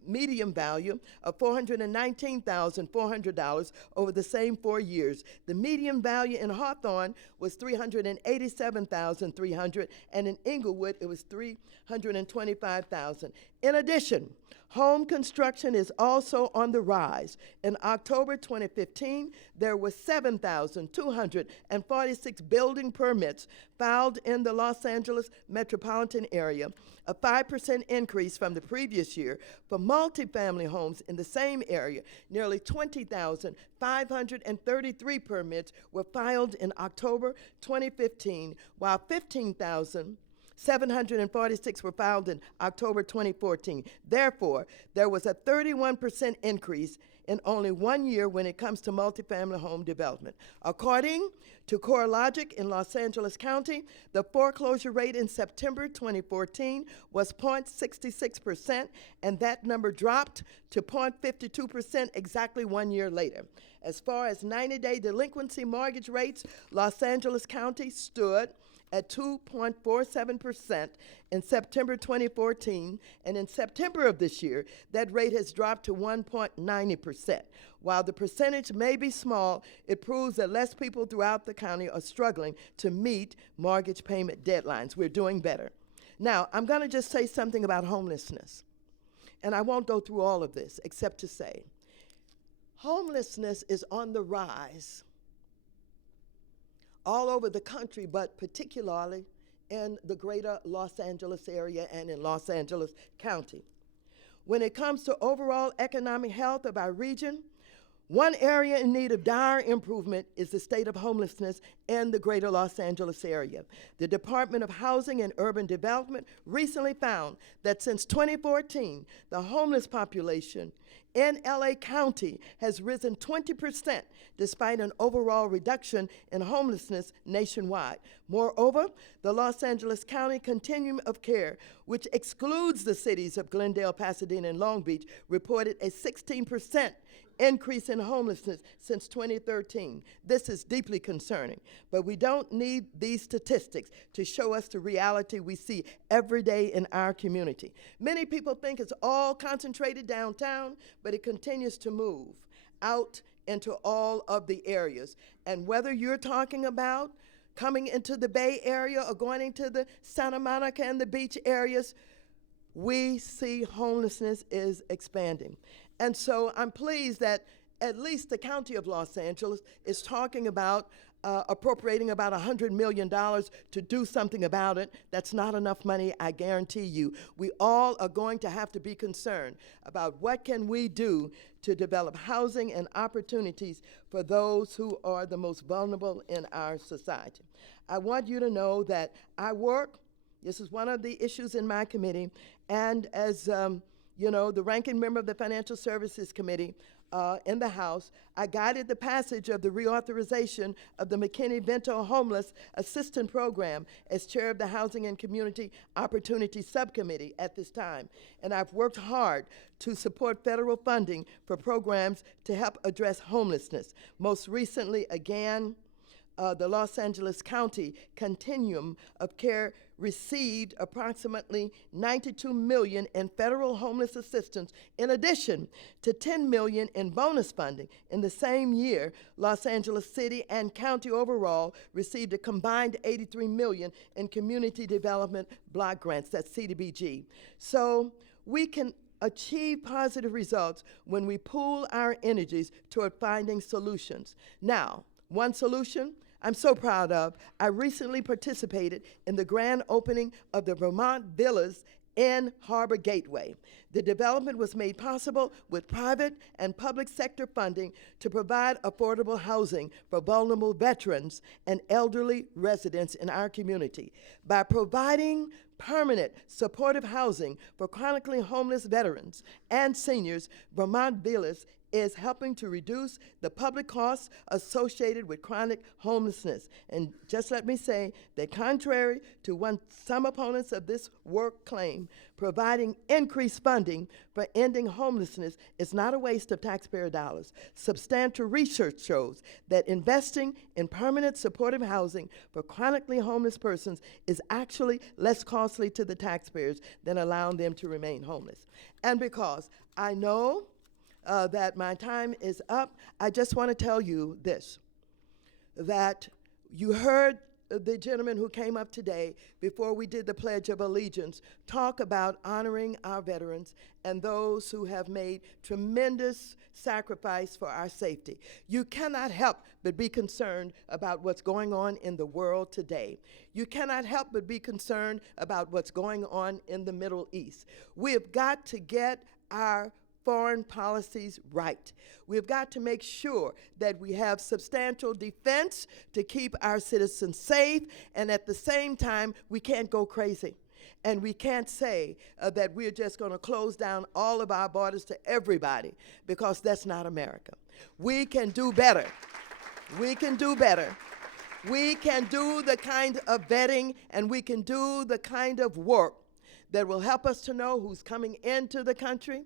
value of $419,400 over the same 4 years. The median value in Hawthorne was $387,300, and in Inglewood it was $325,000. In addition, home construction is also on the rise. In October 2015, there were 7,246 building permits filed in the Los Angeles metropolitan area, a 5% increase from the previous year. For multifamily homes in the same area, nearly 20,533 permits were filed in October 2015, while 15,746 were filed in October 2014. Therefore, there was a 31% increase in only 1 year when it comes to multifamily home development. According to CoreLogic in Los Angeles County, the foreclosure rate in September 2014 was 0.66%, and that number dropped to 0.52% exactly 1 year later. As far as 90-day delinquency mortgage rates, Los Angeles County stood at 2.47% in September 2014, and in September of this year, that rate has dropped to 1.90%. While the percentage may be small, it proves that less people throughout the county are struggling to meet mortgage payment deadlines. We're doing better. Now, I'm going to just say something about homelessness, and I won't go through all of this except to say homelessness is on the rise all over the country, but particularly in the greater Los Angeles area and in Los Angeles County. When it comes to overall economic health of our region, one area in need of dire improvement is the state of homelessness in the greater Los Angeles area. The Department of Housing and Urban Development recently found that since 2014, the homeless population in LA County has risen 20% despite an overall reduction in homelessness nationwide. Moreover, the Los Angeles County Continuum of Care, which excludes the cities of Glendale, Pasadena, and Long Beach, reported a 16% increase in homelessness since 2013. This is deeply concerning, but we don't need these statistics to show us the reality we see every day in our community. Many people think it's all concentrated downtown, but it continues to move out into all of the areas. And whether you're talking about coming into the Bay Area or going into the Santa Monica and the beach areas, we see homelessness is expanding. And so I'm pleased that at least the County of Los Angeles is talking about appropriating about $100 million to do something about it. That's not enough money, I guarantee you. We all are going to have to be concerned about what can we do to develop housing and opportunities for those who are the most vulnerable in our society. I want you to know that I work, this is one of the issues in my committee, and as you know, the ranking member of the Financial Services Committee in the House, I guided the passage of the reauthorization of the McKinney-Vento Homeless Assistance Program as chair of the Housing and Community Opportunity Subcommittee at this time. And I've worked hard to support federal funding for programs to help address homelessness. Most recently, again, the Los Angeles County Continuum of Care received approximately $92 million in federal homeless assistance, in addition to $10 million in bonus funding. In the same year, Los Angeles City and County overall received a combined $83 million in community development block grants, that's CDBG. So we can achieve positive results when we pool our energies toward finding solutions. Now, one solution I'm so proud of, I recently participated in the grand opening of the Vermont Villas in Harbor Gateway. The development was made possible with private and public sector funding to provide affordable housing for vulnerable veterans and elderly residents in our community. By providing permanent supportive housing for chronically homeless veterans and seniors, Vermont Villas is helping to reduce the public costs associated with chronic homelessness. And just let me say that contrary to what some opponents of this work claim, providing increased funding for ending homelessness is not a waste of taxpayer dollars. Substantial research shows that investing in permanent supportive housing for chronically homeless persons is actually less costly to the taxpayers than allowing them to remain homeless. And because I know that my time is up, I just want to tell you this, that you heard the gentleman who came up today before we did the Pledge of Allegiance talk about honoring our veterans and those who have made tremendous sacrifice for our safety. You cannot help but be concerned about what's going on in the world today. You cannot help but be concerned about what's going on in the Middle East. We have got to get our foreign policies right. We've got to make sure that we have substantial defense to keep our citizens safe, and at the same time, we can't go crazy. And we can't say that we're just going to close down all of our borders to everybody, because that's not America. We can do better. We can do better. We can do the kind of vetting, and we can do the kind of work that will help us to know who's coming into the country,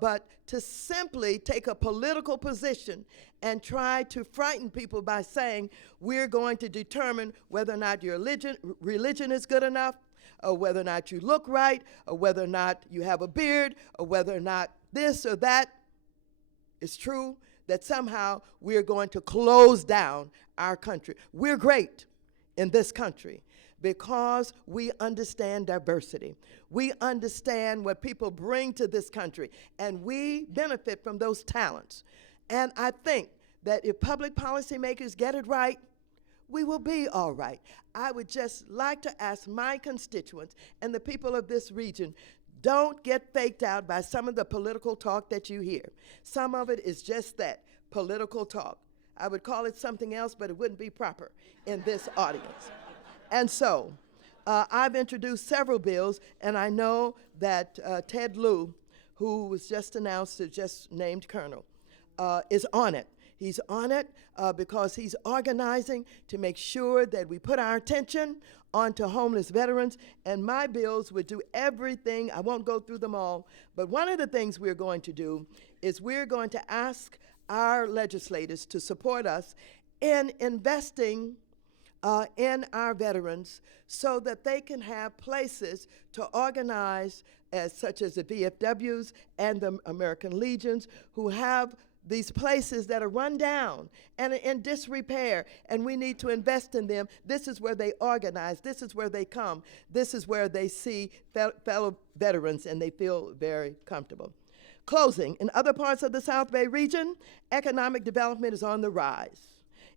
but to simply take a political position and try to frighten people by saying we're going to determine whether or not your religion is good enough, or whether or not you look right, or whether or not you have a beard, or whether or not this or that is true, that somehow we're going to close down our country. We're great in this country because we understand diversity. We understand what people bring to this country, and we benefit from those talents. And I think that if public policymakers get it right, we will be all right. I would just like to ask my constituents and the people of this region, don't get faked out by some of the political talk that you hear. Some of it is just that, political talk. I would call it something else, but it wouldn't be proper in this audience. And so, I've introduced several bills, and I know that Ted Lieu, who was just announced, just named colonel, is on it. He's on it because he's organizing to make sure that we put our attention onto homeless veterans, and my bills would do everything. I won't go through them all, but one of the things we're going to do is we're going to ask our legislators to support us in investing in our veterans so that they can have places to organize, such as the VFWs and the American Legions, who have these places that are run down and in disrepair, and we need to invest in them. This is where they organize. This is where they come. This is where they see fellow veterans, and they feel very comfortable. Closing, in other parts of the South Bay region, economic development is on the rise.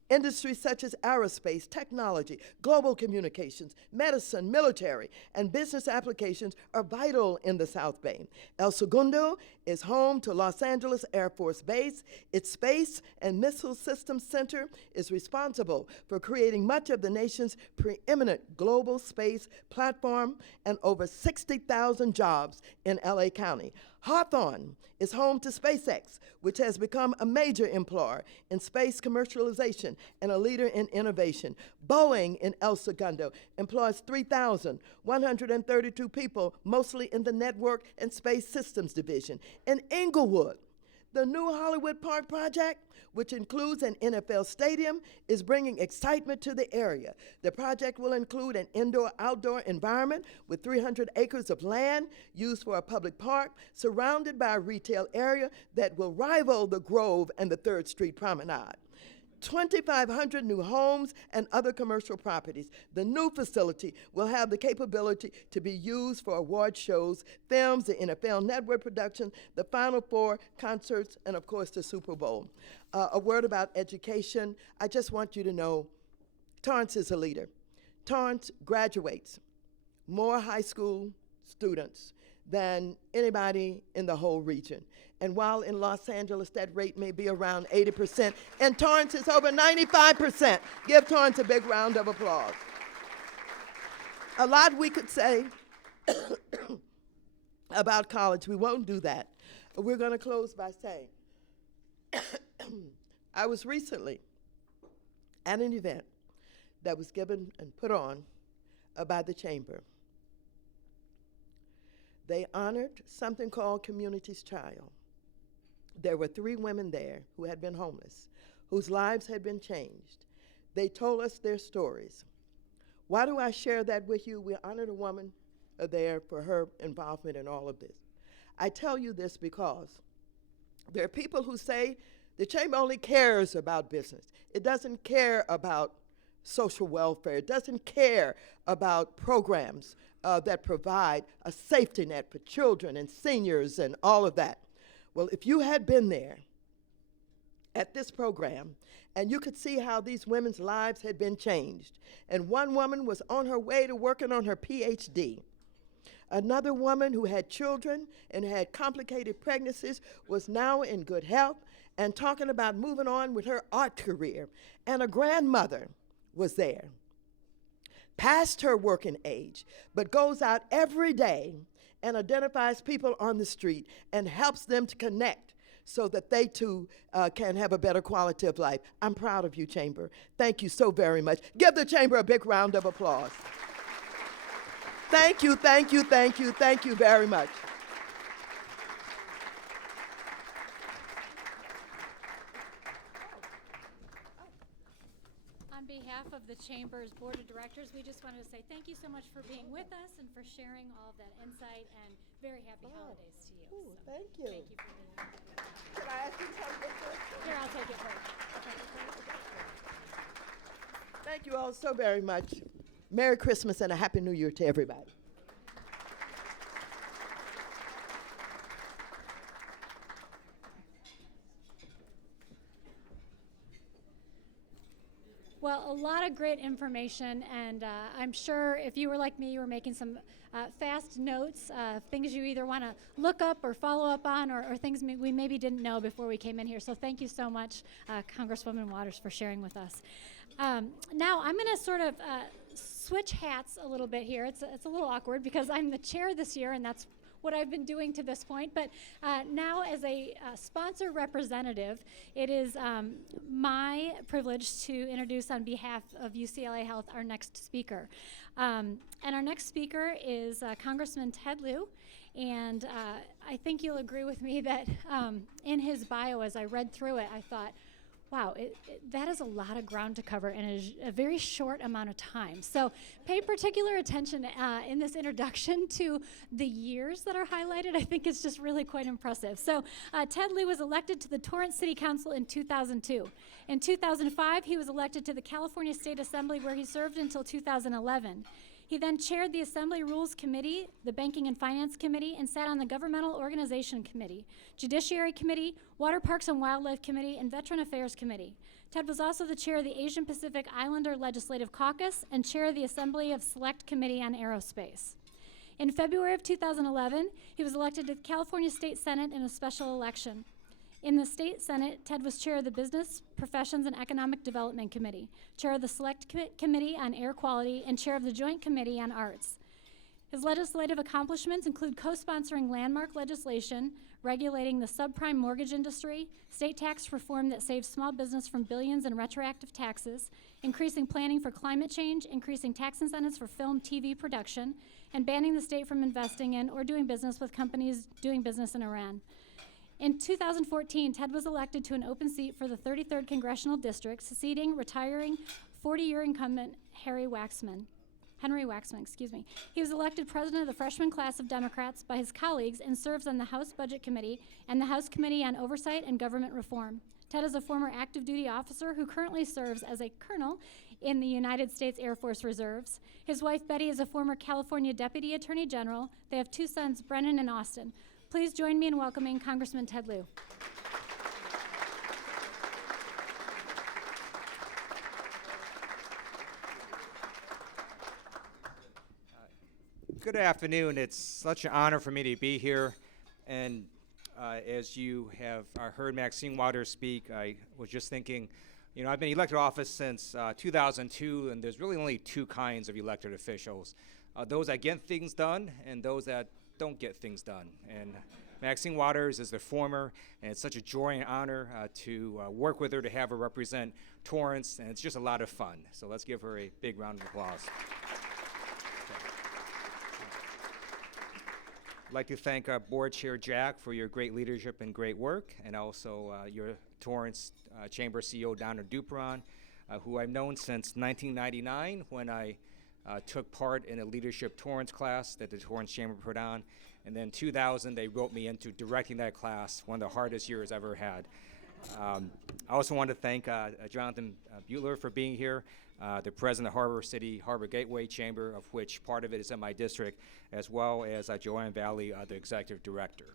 Industries such as aerospace, technology, global communications, medicine, military, and business applications are vital in the South Bay. El Segundo is home to Los Angeles Air Force Base. Its Space and Missile Systems Center is responsible for creating much of the nation's preeminent global space platform and over 60,000 jobs in LA County. Hawthorne is home to SpaceX, which has become a major employer in space commercialization and a leader in innovation. Boeing in El Segundo employs 3,132 people, mostly in the Network and Space Systems Division. In Inglewood, the new Hollywood Park project, which includes an NFL stadium, is bringing excitement to the area. The project will include an indoor-outdoor environment with 300 acres of land used for a public park, surrounded by a retail area that will rival the Grove and the 3rd Street Promenade. 2,500 new homes and other commercial properties. The new facility will have the capability to be used for award shows, films, the NFL Network production, the Final Four, concerts, and of course the Super Bowl. A word about education. I just want you to know Torrance is a leader. Torrance graduates more high school students than anybody in the whole region. And while in Los Angeles that rate may be around 80%, in Torrance it's over 95%. Give Torrance a big round of applause. A lot we could say about college. We won't do that. We're going to close by saying, I was recently at an event that was given and put on by the Chamber. They honored something called Community's Child. There were 3 women there who had been homeless, whose lives had been changed. They told us their stories. Why do I share that with you? We honored a woman there for her involvement in all of this. I tell you this because there are people who say the Chamber only cares about business. It doesn't care about social welfare. It doesn't care about programs that provide a safety net for children and seniors and all of that. Well, if you had been there at this program, and you could see how these women's lives had been changed. And one woman was on her way to working on her PhD. Another woman who had children and had complicated pregnancies was now in good health and talking about moving on with her art career. And a grandmother was there, past her working age, but goes out every day and identifies people on the street and helps them to connect so that they too can have a better quality of life. I'm proud of you, Chamber. Thank you so very much. Give the Chamber a big round of applause. Thank you, thank you, thank you, thank you very much. On behalf of the Chamber's Board of Directors, we just wanted to say thank you so much for being with us and for sharing all of that insight, and very happy holidays to you. Ooh, So, thank you. Thank you for being here. Can I ask you to come get this? Here, I'll take it first. Thank you all so very much. Merry Christmas and a Happy New Year to everybody. Well, a lot of great information, and I'm sure if you were like me, you were making some fast notes, things you either want to look up or follow up on, or things we maybe didn't know before we came in here. So thank you so much, Congresswoman Waters, for sharing with us. Now I'm going to sort of switch hats a little bit here. It's a little awkward because I'm the chair this year, and that's what I've been doing to this point. But now, as a sponsor representative, it is my privilege to introduce on behalf of UCLA Health our next speaker. And our next speaker is Congressman Ted Lieu. And I think you'll agree with me that in his bio, as I read through it, I thought, wow, that is a lot of ground to cover in a very short amount of time. So pay particular attention in this introduction to the years that are highlighted. I think it's just really quite impressive. So Ted Lieu was elected to the Torrance City Council in 2002. In 2005, he was elected to the California State Assembly, where he served until 2011. He then chaired the Assembly Rules Committee, the Banking and Finance Committee, and sat on the Governmental Organization Committee, Judiciary Committee, Water Parks and Wildlife Committee, and Veteran Affairs Committee. Ted was also the chair of the Asian Pacific Islander Legislative Caucus and chair of the Assembly of Select Committee on Aerospace. In February of 2011, he was elected to the California State Senate in a special election. In the State Senate, Ted was chair of the Business, Professions, and Economic Development Committee, chair of the Select Committee on Air Quality, and chair of the Joint Committee on Arts. His legislative accomplishments include co-sponsoring landmark legislation, regulating the subprime mortgage industry, state tax reform that saves small business from billions in retroactive taxes, increasing planning for climate change, increasing tax incentives for film, TV production, and banning the state from investing in or doing business with companies doing business in Iran. In 2014, Ted was elected to an open seat for the 33rd Congressional District, succeeding retiring 40-year incumbent Henry Waxman. He was elected president of the freshman class of Democrats by his colleagues and serves on the House Budget Committee and the House Committee on Oversight and Government Reform. Ted is a former active duty officer who currently serves as a colonel in the United States Air Force Reserves. His wife, Betty, is a former California Deputy Attorney General. They have two sons, Brennan and Austin. Please join me in welcoming Congressman Ted Lieu. Good afternoon. It's such an honor for me to be here. And as you have heard Maxine Waters speak, I was just thinking, you know, I've been elected to office since 2002, and there's really only two kinds of elected officials. Those that get things done and those that don't get things done. And Maxine Waters is the former, and it's such a joy and honor to work with her, to have her represent Torrance, and it's just a lot of fun. So let's give her a big round of applause. I'd like to thank our board chair, Jack, for your great leadership and great work, and also your Torrance Chamber CEO, Donna Dupron, who I've known since 1999 when I took part in a leadership Torrance class that the Torrance Chamber put on. And then 2000, they wrote me into directing that class, one of the hardest years I've ever had. I also want to thank Jonathan Butler for being here, the president of Harbor City Harbor Gateway Chamber, of which part of it is in my district, as well as Joanne Valley, the executive director.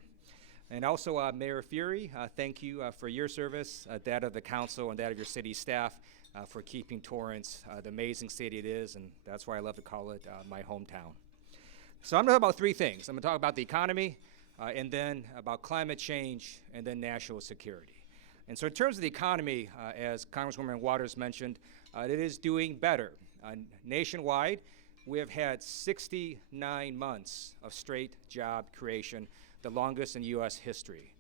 And also Mayor Fury, thank you for your service, that of the council and that of your city staff, for keeping Torrance the amazing city it is, and that's why I love to call it my hometown. So I'm going to talk about three things. I'm going to talk about the economy, and then about climate change, and then national security. And so in terms of the economy, as Congresswoman Waters mentioned, it is doing better. Nationwide, we have had 69 months of straight job creation, the longest in U.S. history.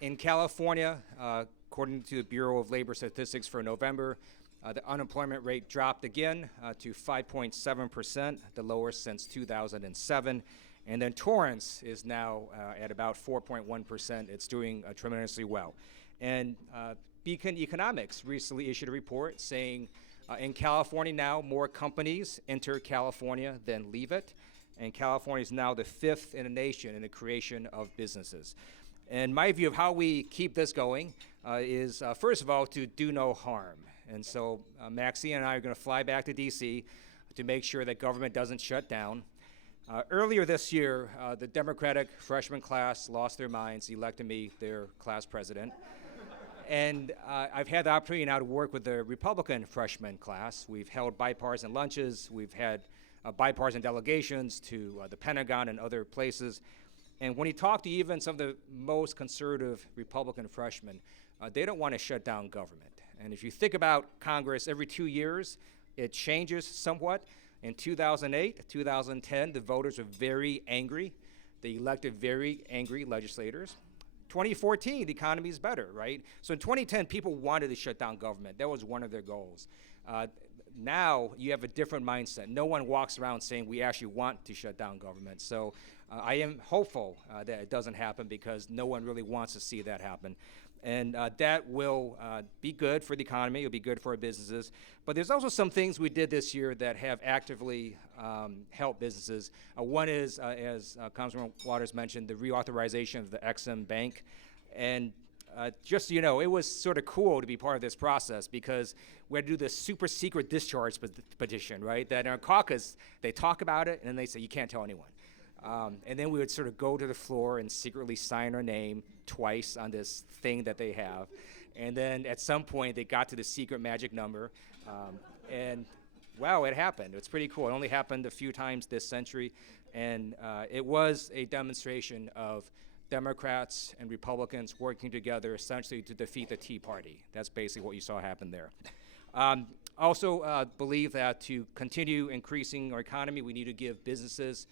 In California, according to the Bureau of Labor Statistics for November, The unemployment rate dropped again to 5.7%, the lowest since 2007. And then Torrance is now at about 4.1%. It's doing tremendously well. And Beacon Economics recently issued a report saying in California now, more companies enter California than leave it. And California is now the 5th in the nation in the creation of businesses. And my view of how we keep this going is, first of all, to do no harm. And so Maxine and I are going to fly back to D.C. to make sure that government doesn't shut down. Earlier this year, the Democratic freshman class lost their minds, elected me their class president. And I've had the opportunity now to work with the Republican freshman class. We've held bipartisan lunches. We've had bipartisan delegations to the Pentagon and other places. And when you talk to even some of the most conservative Republican freshmen, they don't want to shut down government. And if you think about Congress, every 2 years, it changes somewhat. In 2008, 2010, the voters were very angry. They elected very angry legislators. 2014, the economy is better, right? So in 2010, people wanted to shut down government. That was one of their goals. Now you have a different mindset. No one walks around saying we actually want to shut down government. So I am hopeful that it doesn't happen because no one really wants to see that happen. And that will be good for the economy. It'll be good for our businesses. But there's also some things we did this year that have actively helped businesses. One is, as Councilman Waters mentioned, the reauthorization of the Ex-Im Bank. And just so you know, it was sort of cool to be part of this process because we had to do this super secret discharge petition, right? That in our caucus, they talk about it and then they say, you can't tell anyone. And then we would sort of go to the floor and secretly sign our name twice on this thing that they have. And then at some point, they got to the secret magic number. And wow, it happened. It's pretty cool. It only happened a few times this century. And it was a demonstration of Democrats and Republicans working together essentially to defeat the Tea Party. That's basically what you saw happen there. Also believe that to continue increasing our economy, we need to give businesses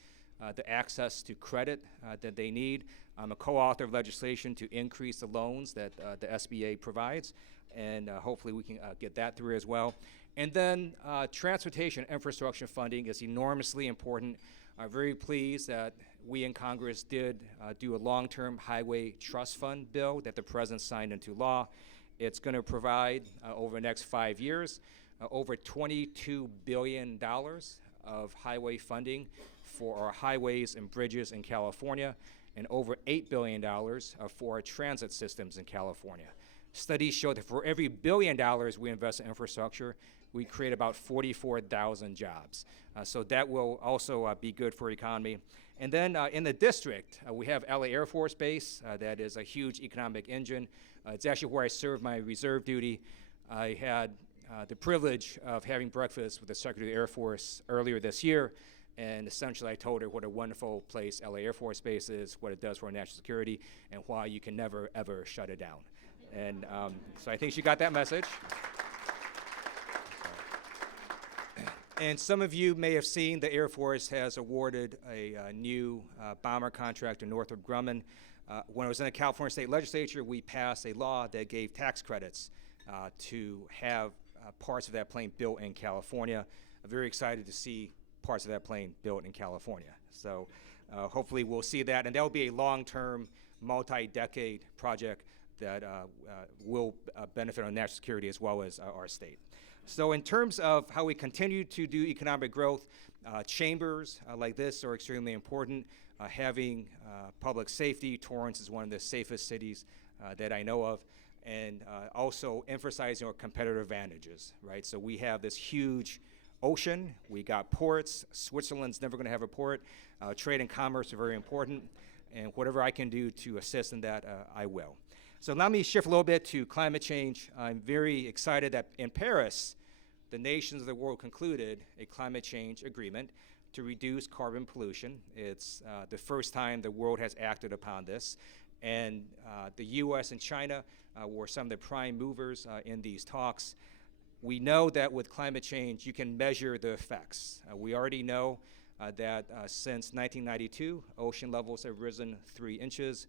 the access to credit that they need. I'm a co-author of legislation to increase the loans that the SBA provides, and hopefully we can get that through as well. And then transportation infrastructure funding is enormously important. I'm very pleased that we in Congress did do a long-term highway trust fund bill that the president signed into law. It's going to provide over the next 5 years over $22 billion of highway funding for our highways and bridges in California, and over $8 billion for our transit systems in California. Studies show that for every $1 billion we invest in infrastructure, we create about 44,000 jobs. So that will also be good for economy. And then in the district, we have LA Air Force Base. That is a huge economic engine. It's actually where I served my reserve duty. I had the privilege of having breakfast with the Secretary of the Air Force earlier this year. And essentially, I told her what a wonderful place LA Air Force Base is, what it does for our national security, and why you can never, ever shut it down. And so I think she got that message. And some of you may have seen the Air Force has awarded a new bomber contract to Northrop Grumman. When I was in the California State Legislature, we passed a law that gave tax credits to have parts of that plane built in California. I'm very excited to see parts of that plane built in California. So hopefully we'll see that, and that will be a long-term, multi-decade project that will benefit our national security as well as our state. So in terms of how we continue to do economic growth, chambers like this are extremely important. Having public safety, Torrance is one of the safest cities that I know of, and also emphasizing our competitive advantages, right? So we have this huge ocean, we got ports. Switzerland's never going to have a port. Trade and commerce are very important, and whatever I can do to assist in that, I will. So let me shift a little bit to climate change. I'm very excited that in Paris, the nations of the world concluded a climate change agreement to reduce carbon pollution. It's the first time the world has acted upon this, and the U.S. and China were some of the prime movers in these talks. We know that with climate change, you can measure the effects. We already know that since 1992, ocean levels have risen 3 inches.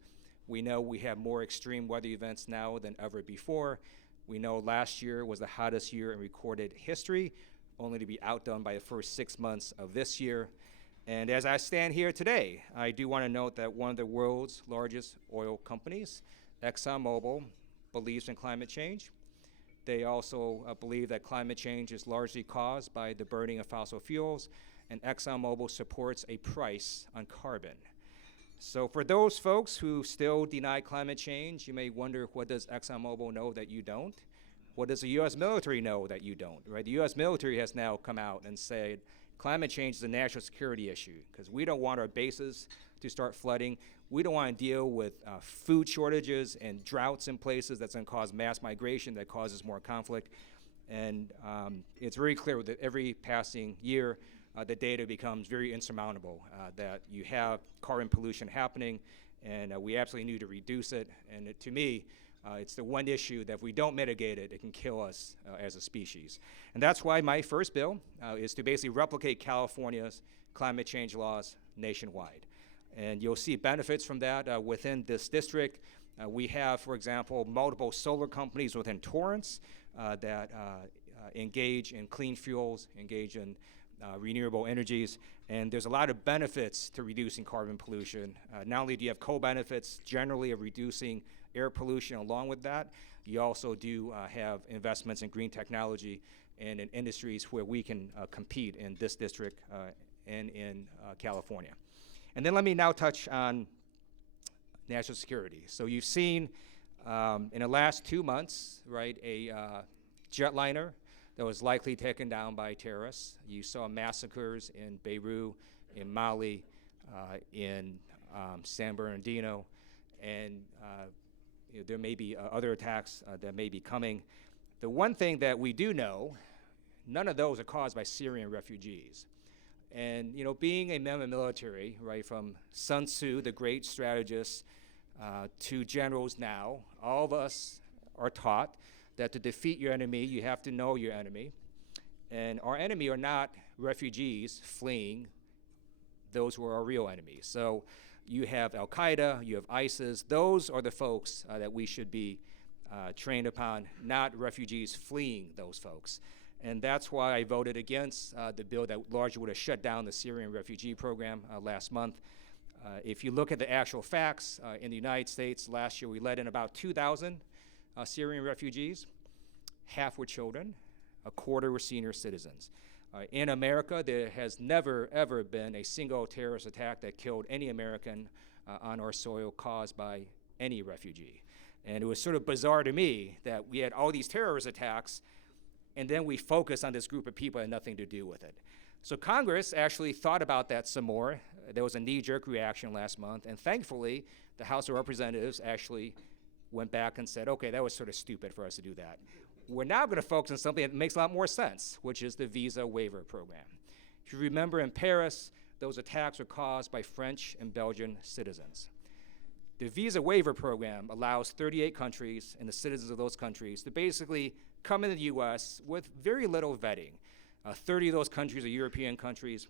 We know we have more extreme weather events now than ever before. We know last year was the hottest year in recorded history, only to be outdone by the first 6 months of this year. And as I stand here today, I do want to note that one of the world's largest oil companies, ExxonMobil, believes in climate change. They also believe that climate change is largely caused by the burning of fossil fuels, and ExxonMobil supports a price on carbon. So for those folks who still deny climate change, you may wonder, what does ExxonMobil know that you don't? What does the U.S. military know that you don't, right? The U.S. military has now come out and said climate change is a national security issue because we don't want our bases to start flooding. We don't want to deal with food shortages and droughts in places that's going to cause mass migration that causes more conflict. And it's very clear that every passing year, the data becomes very insurmountable, that you have carbon pollution happening, and we absolutely need to reduce it. And to me, it's the one issue that if we don't mitigate it, it can kill us as a species. And that's why my first bill is to basically replicate California's climate change laws nationwide. And you'll see benefits from that within this district. We have, for example, multiple solar companies within Torrance that engage in clean fuels, engage in renewable energies, and there's a lot of benefits to reducing carbon pollution. Not only do you have co-benefits generally of reducing air pollution along with that, you also do have investments in green technology and in industries where we can compete in this district and in California. And then let me now touch on national security. So you've seen in the last 2 months, right, a jetliner that was likely taken down by terrorists. You saw massacres in Beirut, in Mali, in San Bernardino, and there may be other attacks that may be coming. The one thing that we do know, none of those are caused by Syrian refugees. And being a member of the military, right, from Sun Tzu, the great strategist, to generals now, all of us are taught that to defeat your enemy, you have to know your enemy. And our enemy are not refugees fleeing those who are our real enemies. So you have Al-Qaeda, you have ISIS. Those are the folks that we should be trained upon, not refugees fleeing those folks. And that's why I voted against the bill that largely would have shut down the Syrian refugee program last month. If you look at the actual facts, in the United States last year, we let in about 2,000 Syrian refugees. Half were children, a quarter were senior citizens. In America, there has never, ever been a single terrorist attack that killed any American on our soil caused by any refugee. And it was sort of bizarre to me that we had all these terrorist attacks, and then we focus on this group of people that had nothing to do with it. So Congress actually thought about that some more. There was a knee-jerk reaction last month, and thankfully, the House of Representatives actually went back and said, okay, that was sort of stupid for us to do that. We're now going to focus on something that makes a lot more sense, which is the visa waiver program. If you remember in Paris, those attacks were caused by French and Belgian citizens. The visa waiver program allows 38 countries and the citizens of those countries to basically come into the U.S. with very little vetting. 30 of those countries are European countries,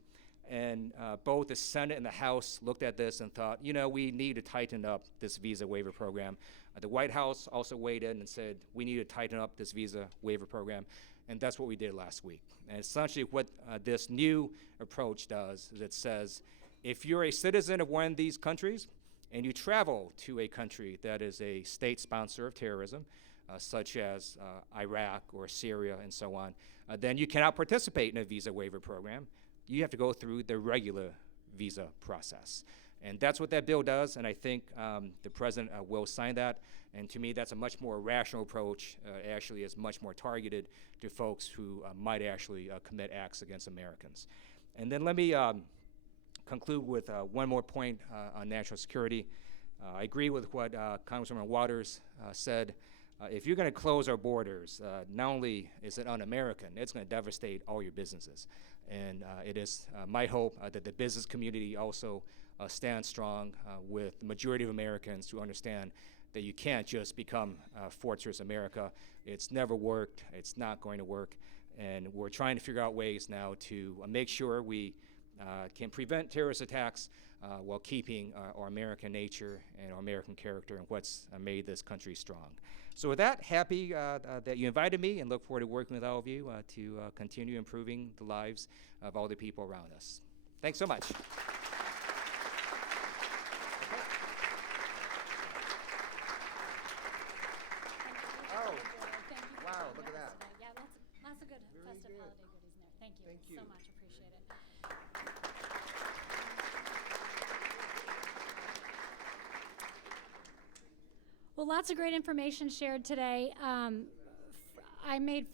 and both the Senate and the House looked at this and thought, we need to tighten up this visa waiver program. The White House also weighed in and said, we need to tighten up this visa waiver program, and that's what we did last week. And essentially what this new approach does is it says, if you're a citizen of one of these countries and you travel to a country that is a state sponsor of terrorism, such as Iraq or Syria and so on, then you cannot participate in a visa waiver program. You have to go through the regular visa process. And that's what that bill does, and I think the president will sign that. And to me, that's a much more rational approach. Actually, is much more targeted to folks who might actually commit acts against Americans. And then let me conclude with one more point on national security. I agree with what Congresswoman Waters said. If you're going to close our borders, not only is it un-American, it's going to devastate all your businesses. And it is my hope that the business community also stands strong with the majority of Americans who understand that you can't just become Fortress America. It's never worked. It's not going to work. And we're trying to figure out ways now to make sure we can prevent terrorist attacks while keeping our American nature and our American character and what's made this country strong. So with that, happy that you invited me and look forward to working with all of you to continue improving the lives of all the people around us. Thanks so much. Oh, wow, look at that. Yeah, lots of good festive holiday goodies in there. Thank you so much. Appreciate it. Well, lots of great information shared today. I made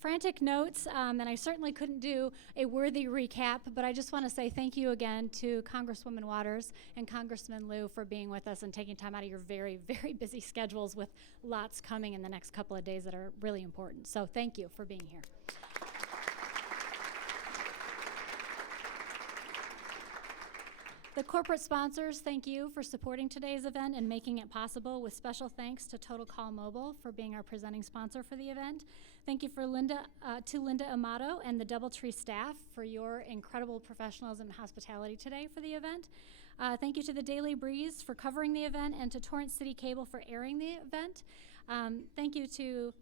frantic notes, and I certainly couldn't do a worthy recap, but I just want to say thank you again to Congresswoman Waters and Congressman Liu for being with us and taking time out of your very, very busy schedules with lots coming in the next couple of days that are really important. So thank you for being here. The corporate sponsors, thank you for supporting today's event and making it possible, with special thanks to Total Call Mobile for being our presenting sponsor for the event. Thank you to Linda Amato and the DoubleTree staff for your incredible professionalism and hospitality today for the event. Thank you to the Daily Breeze for covering the event and to Torrance City Cable for airing the event. Thank you to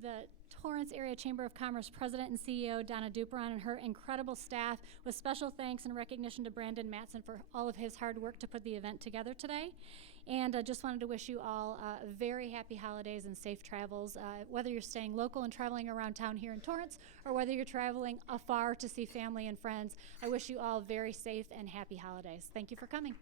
the Torrance Area Chamber of Commerce President and CEO Donna Duperon and her incredible staff, with special thanks and recognition to Brandon Matson for all of his hard work to put the event together today. And I just wanted to wish you all very happy holidays and safe travels, whether you're staying local and traveling around town here in Torrance, or whether you're traveling afar to see family and friends. I wish you all very safe and happy holidays. Thank you for coming.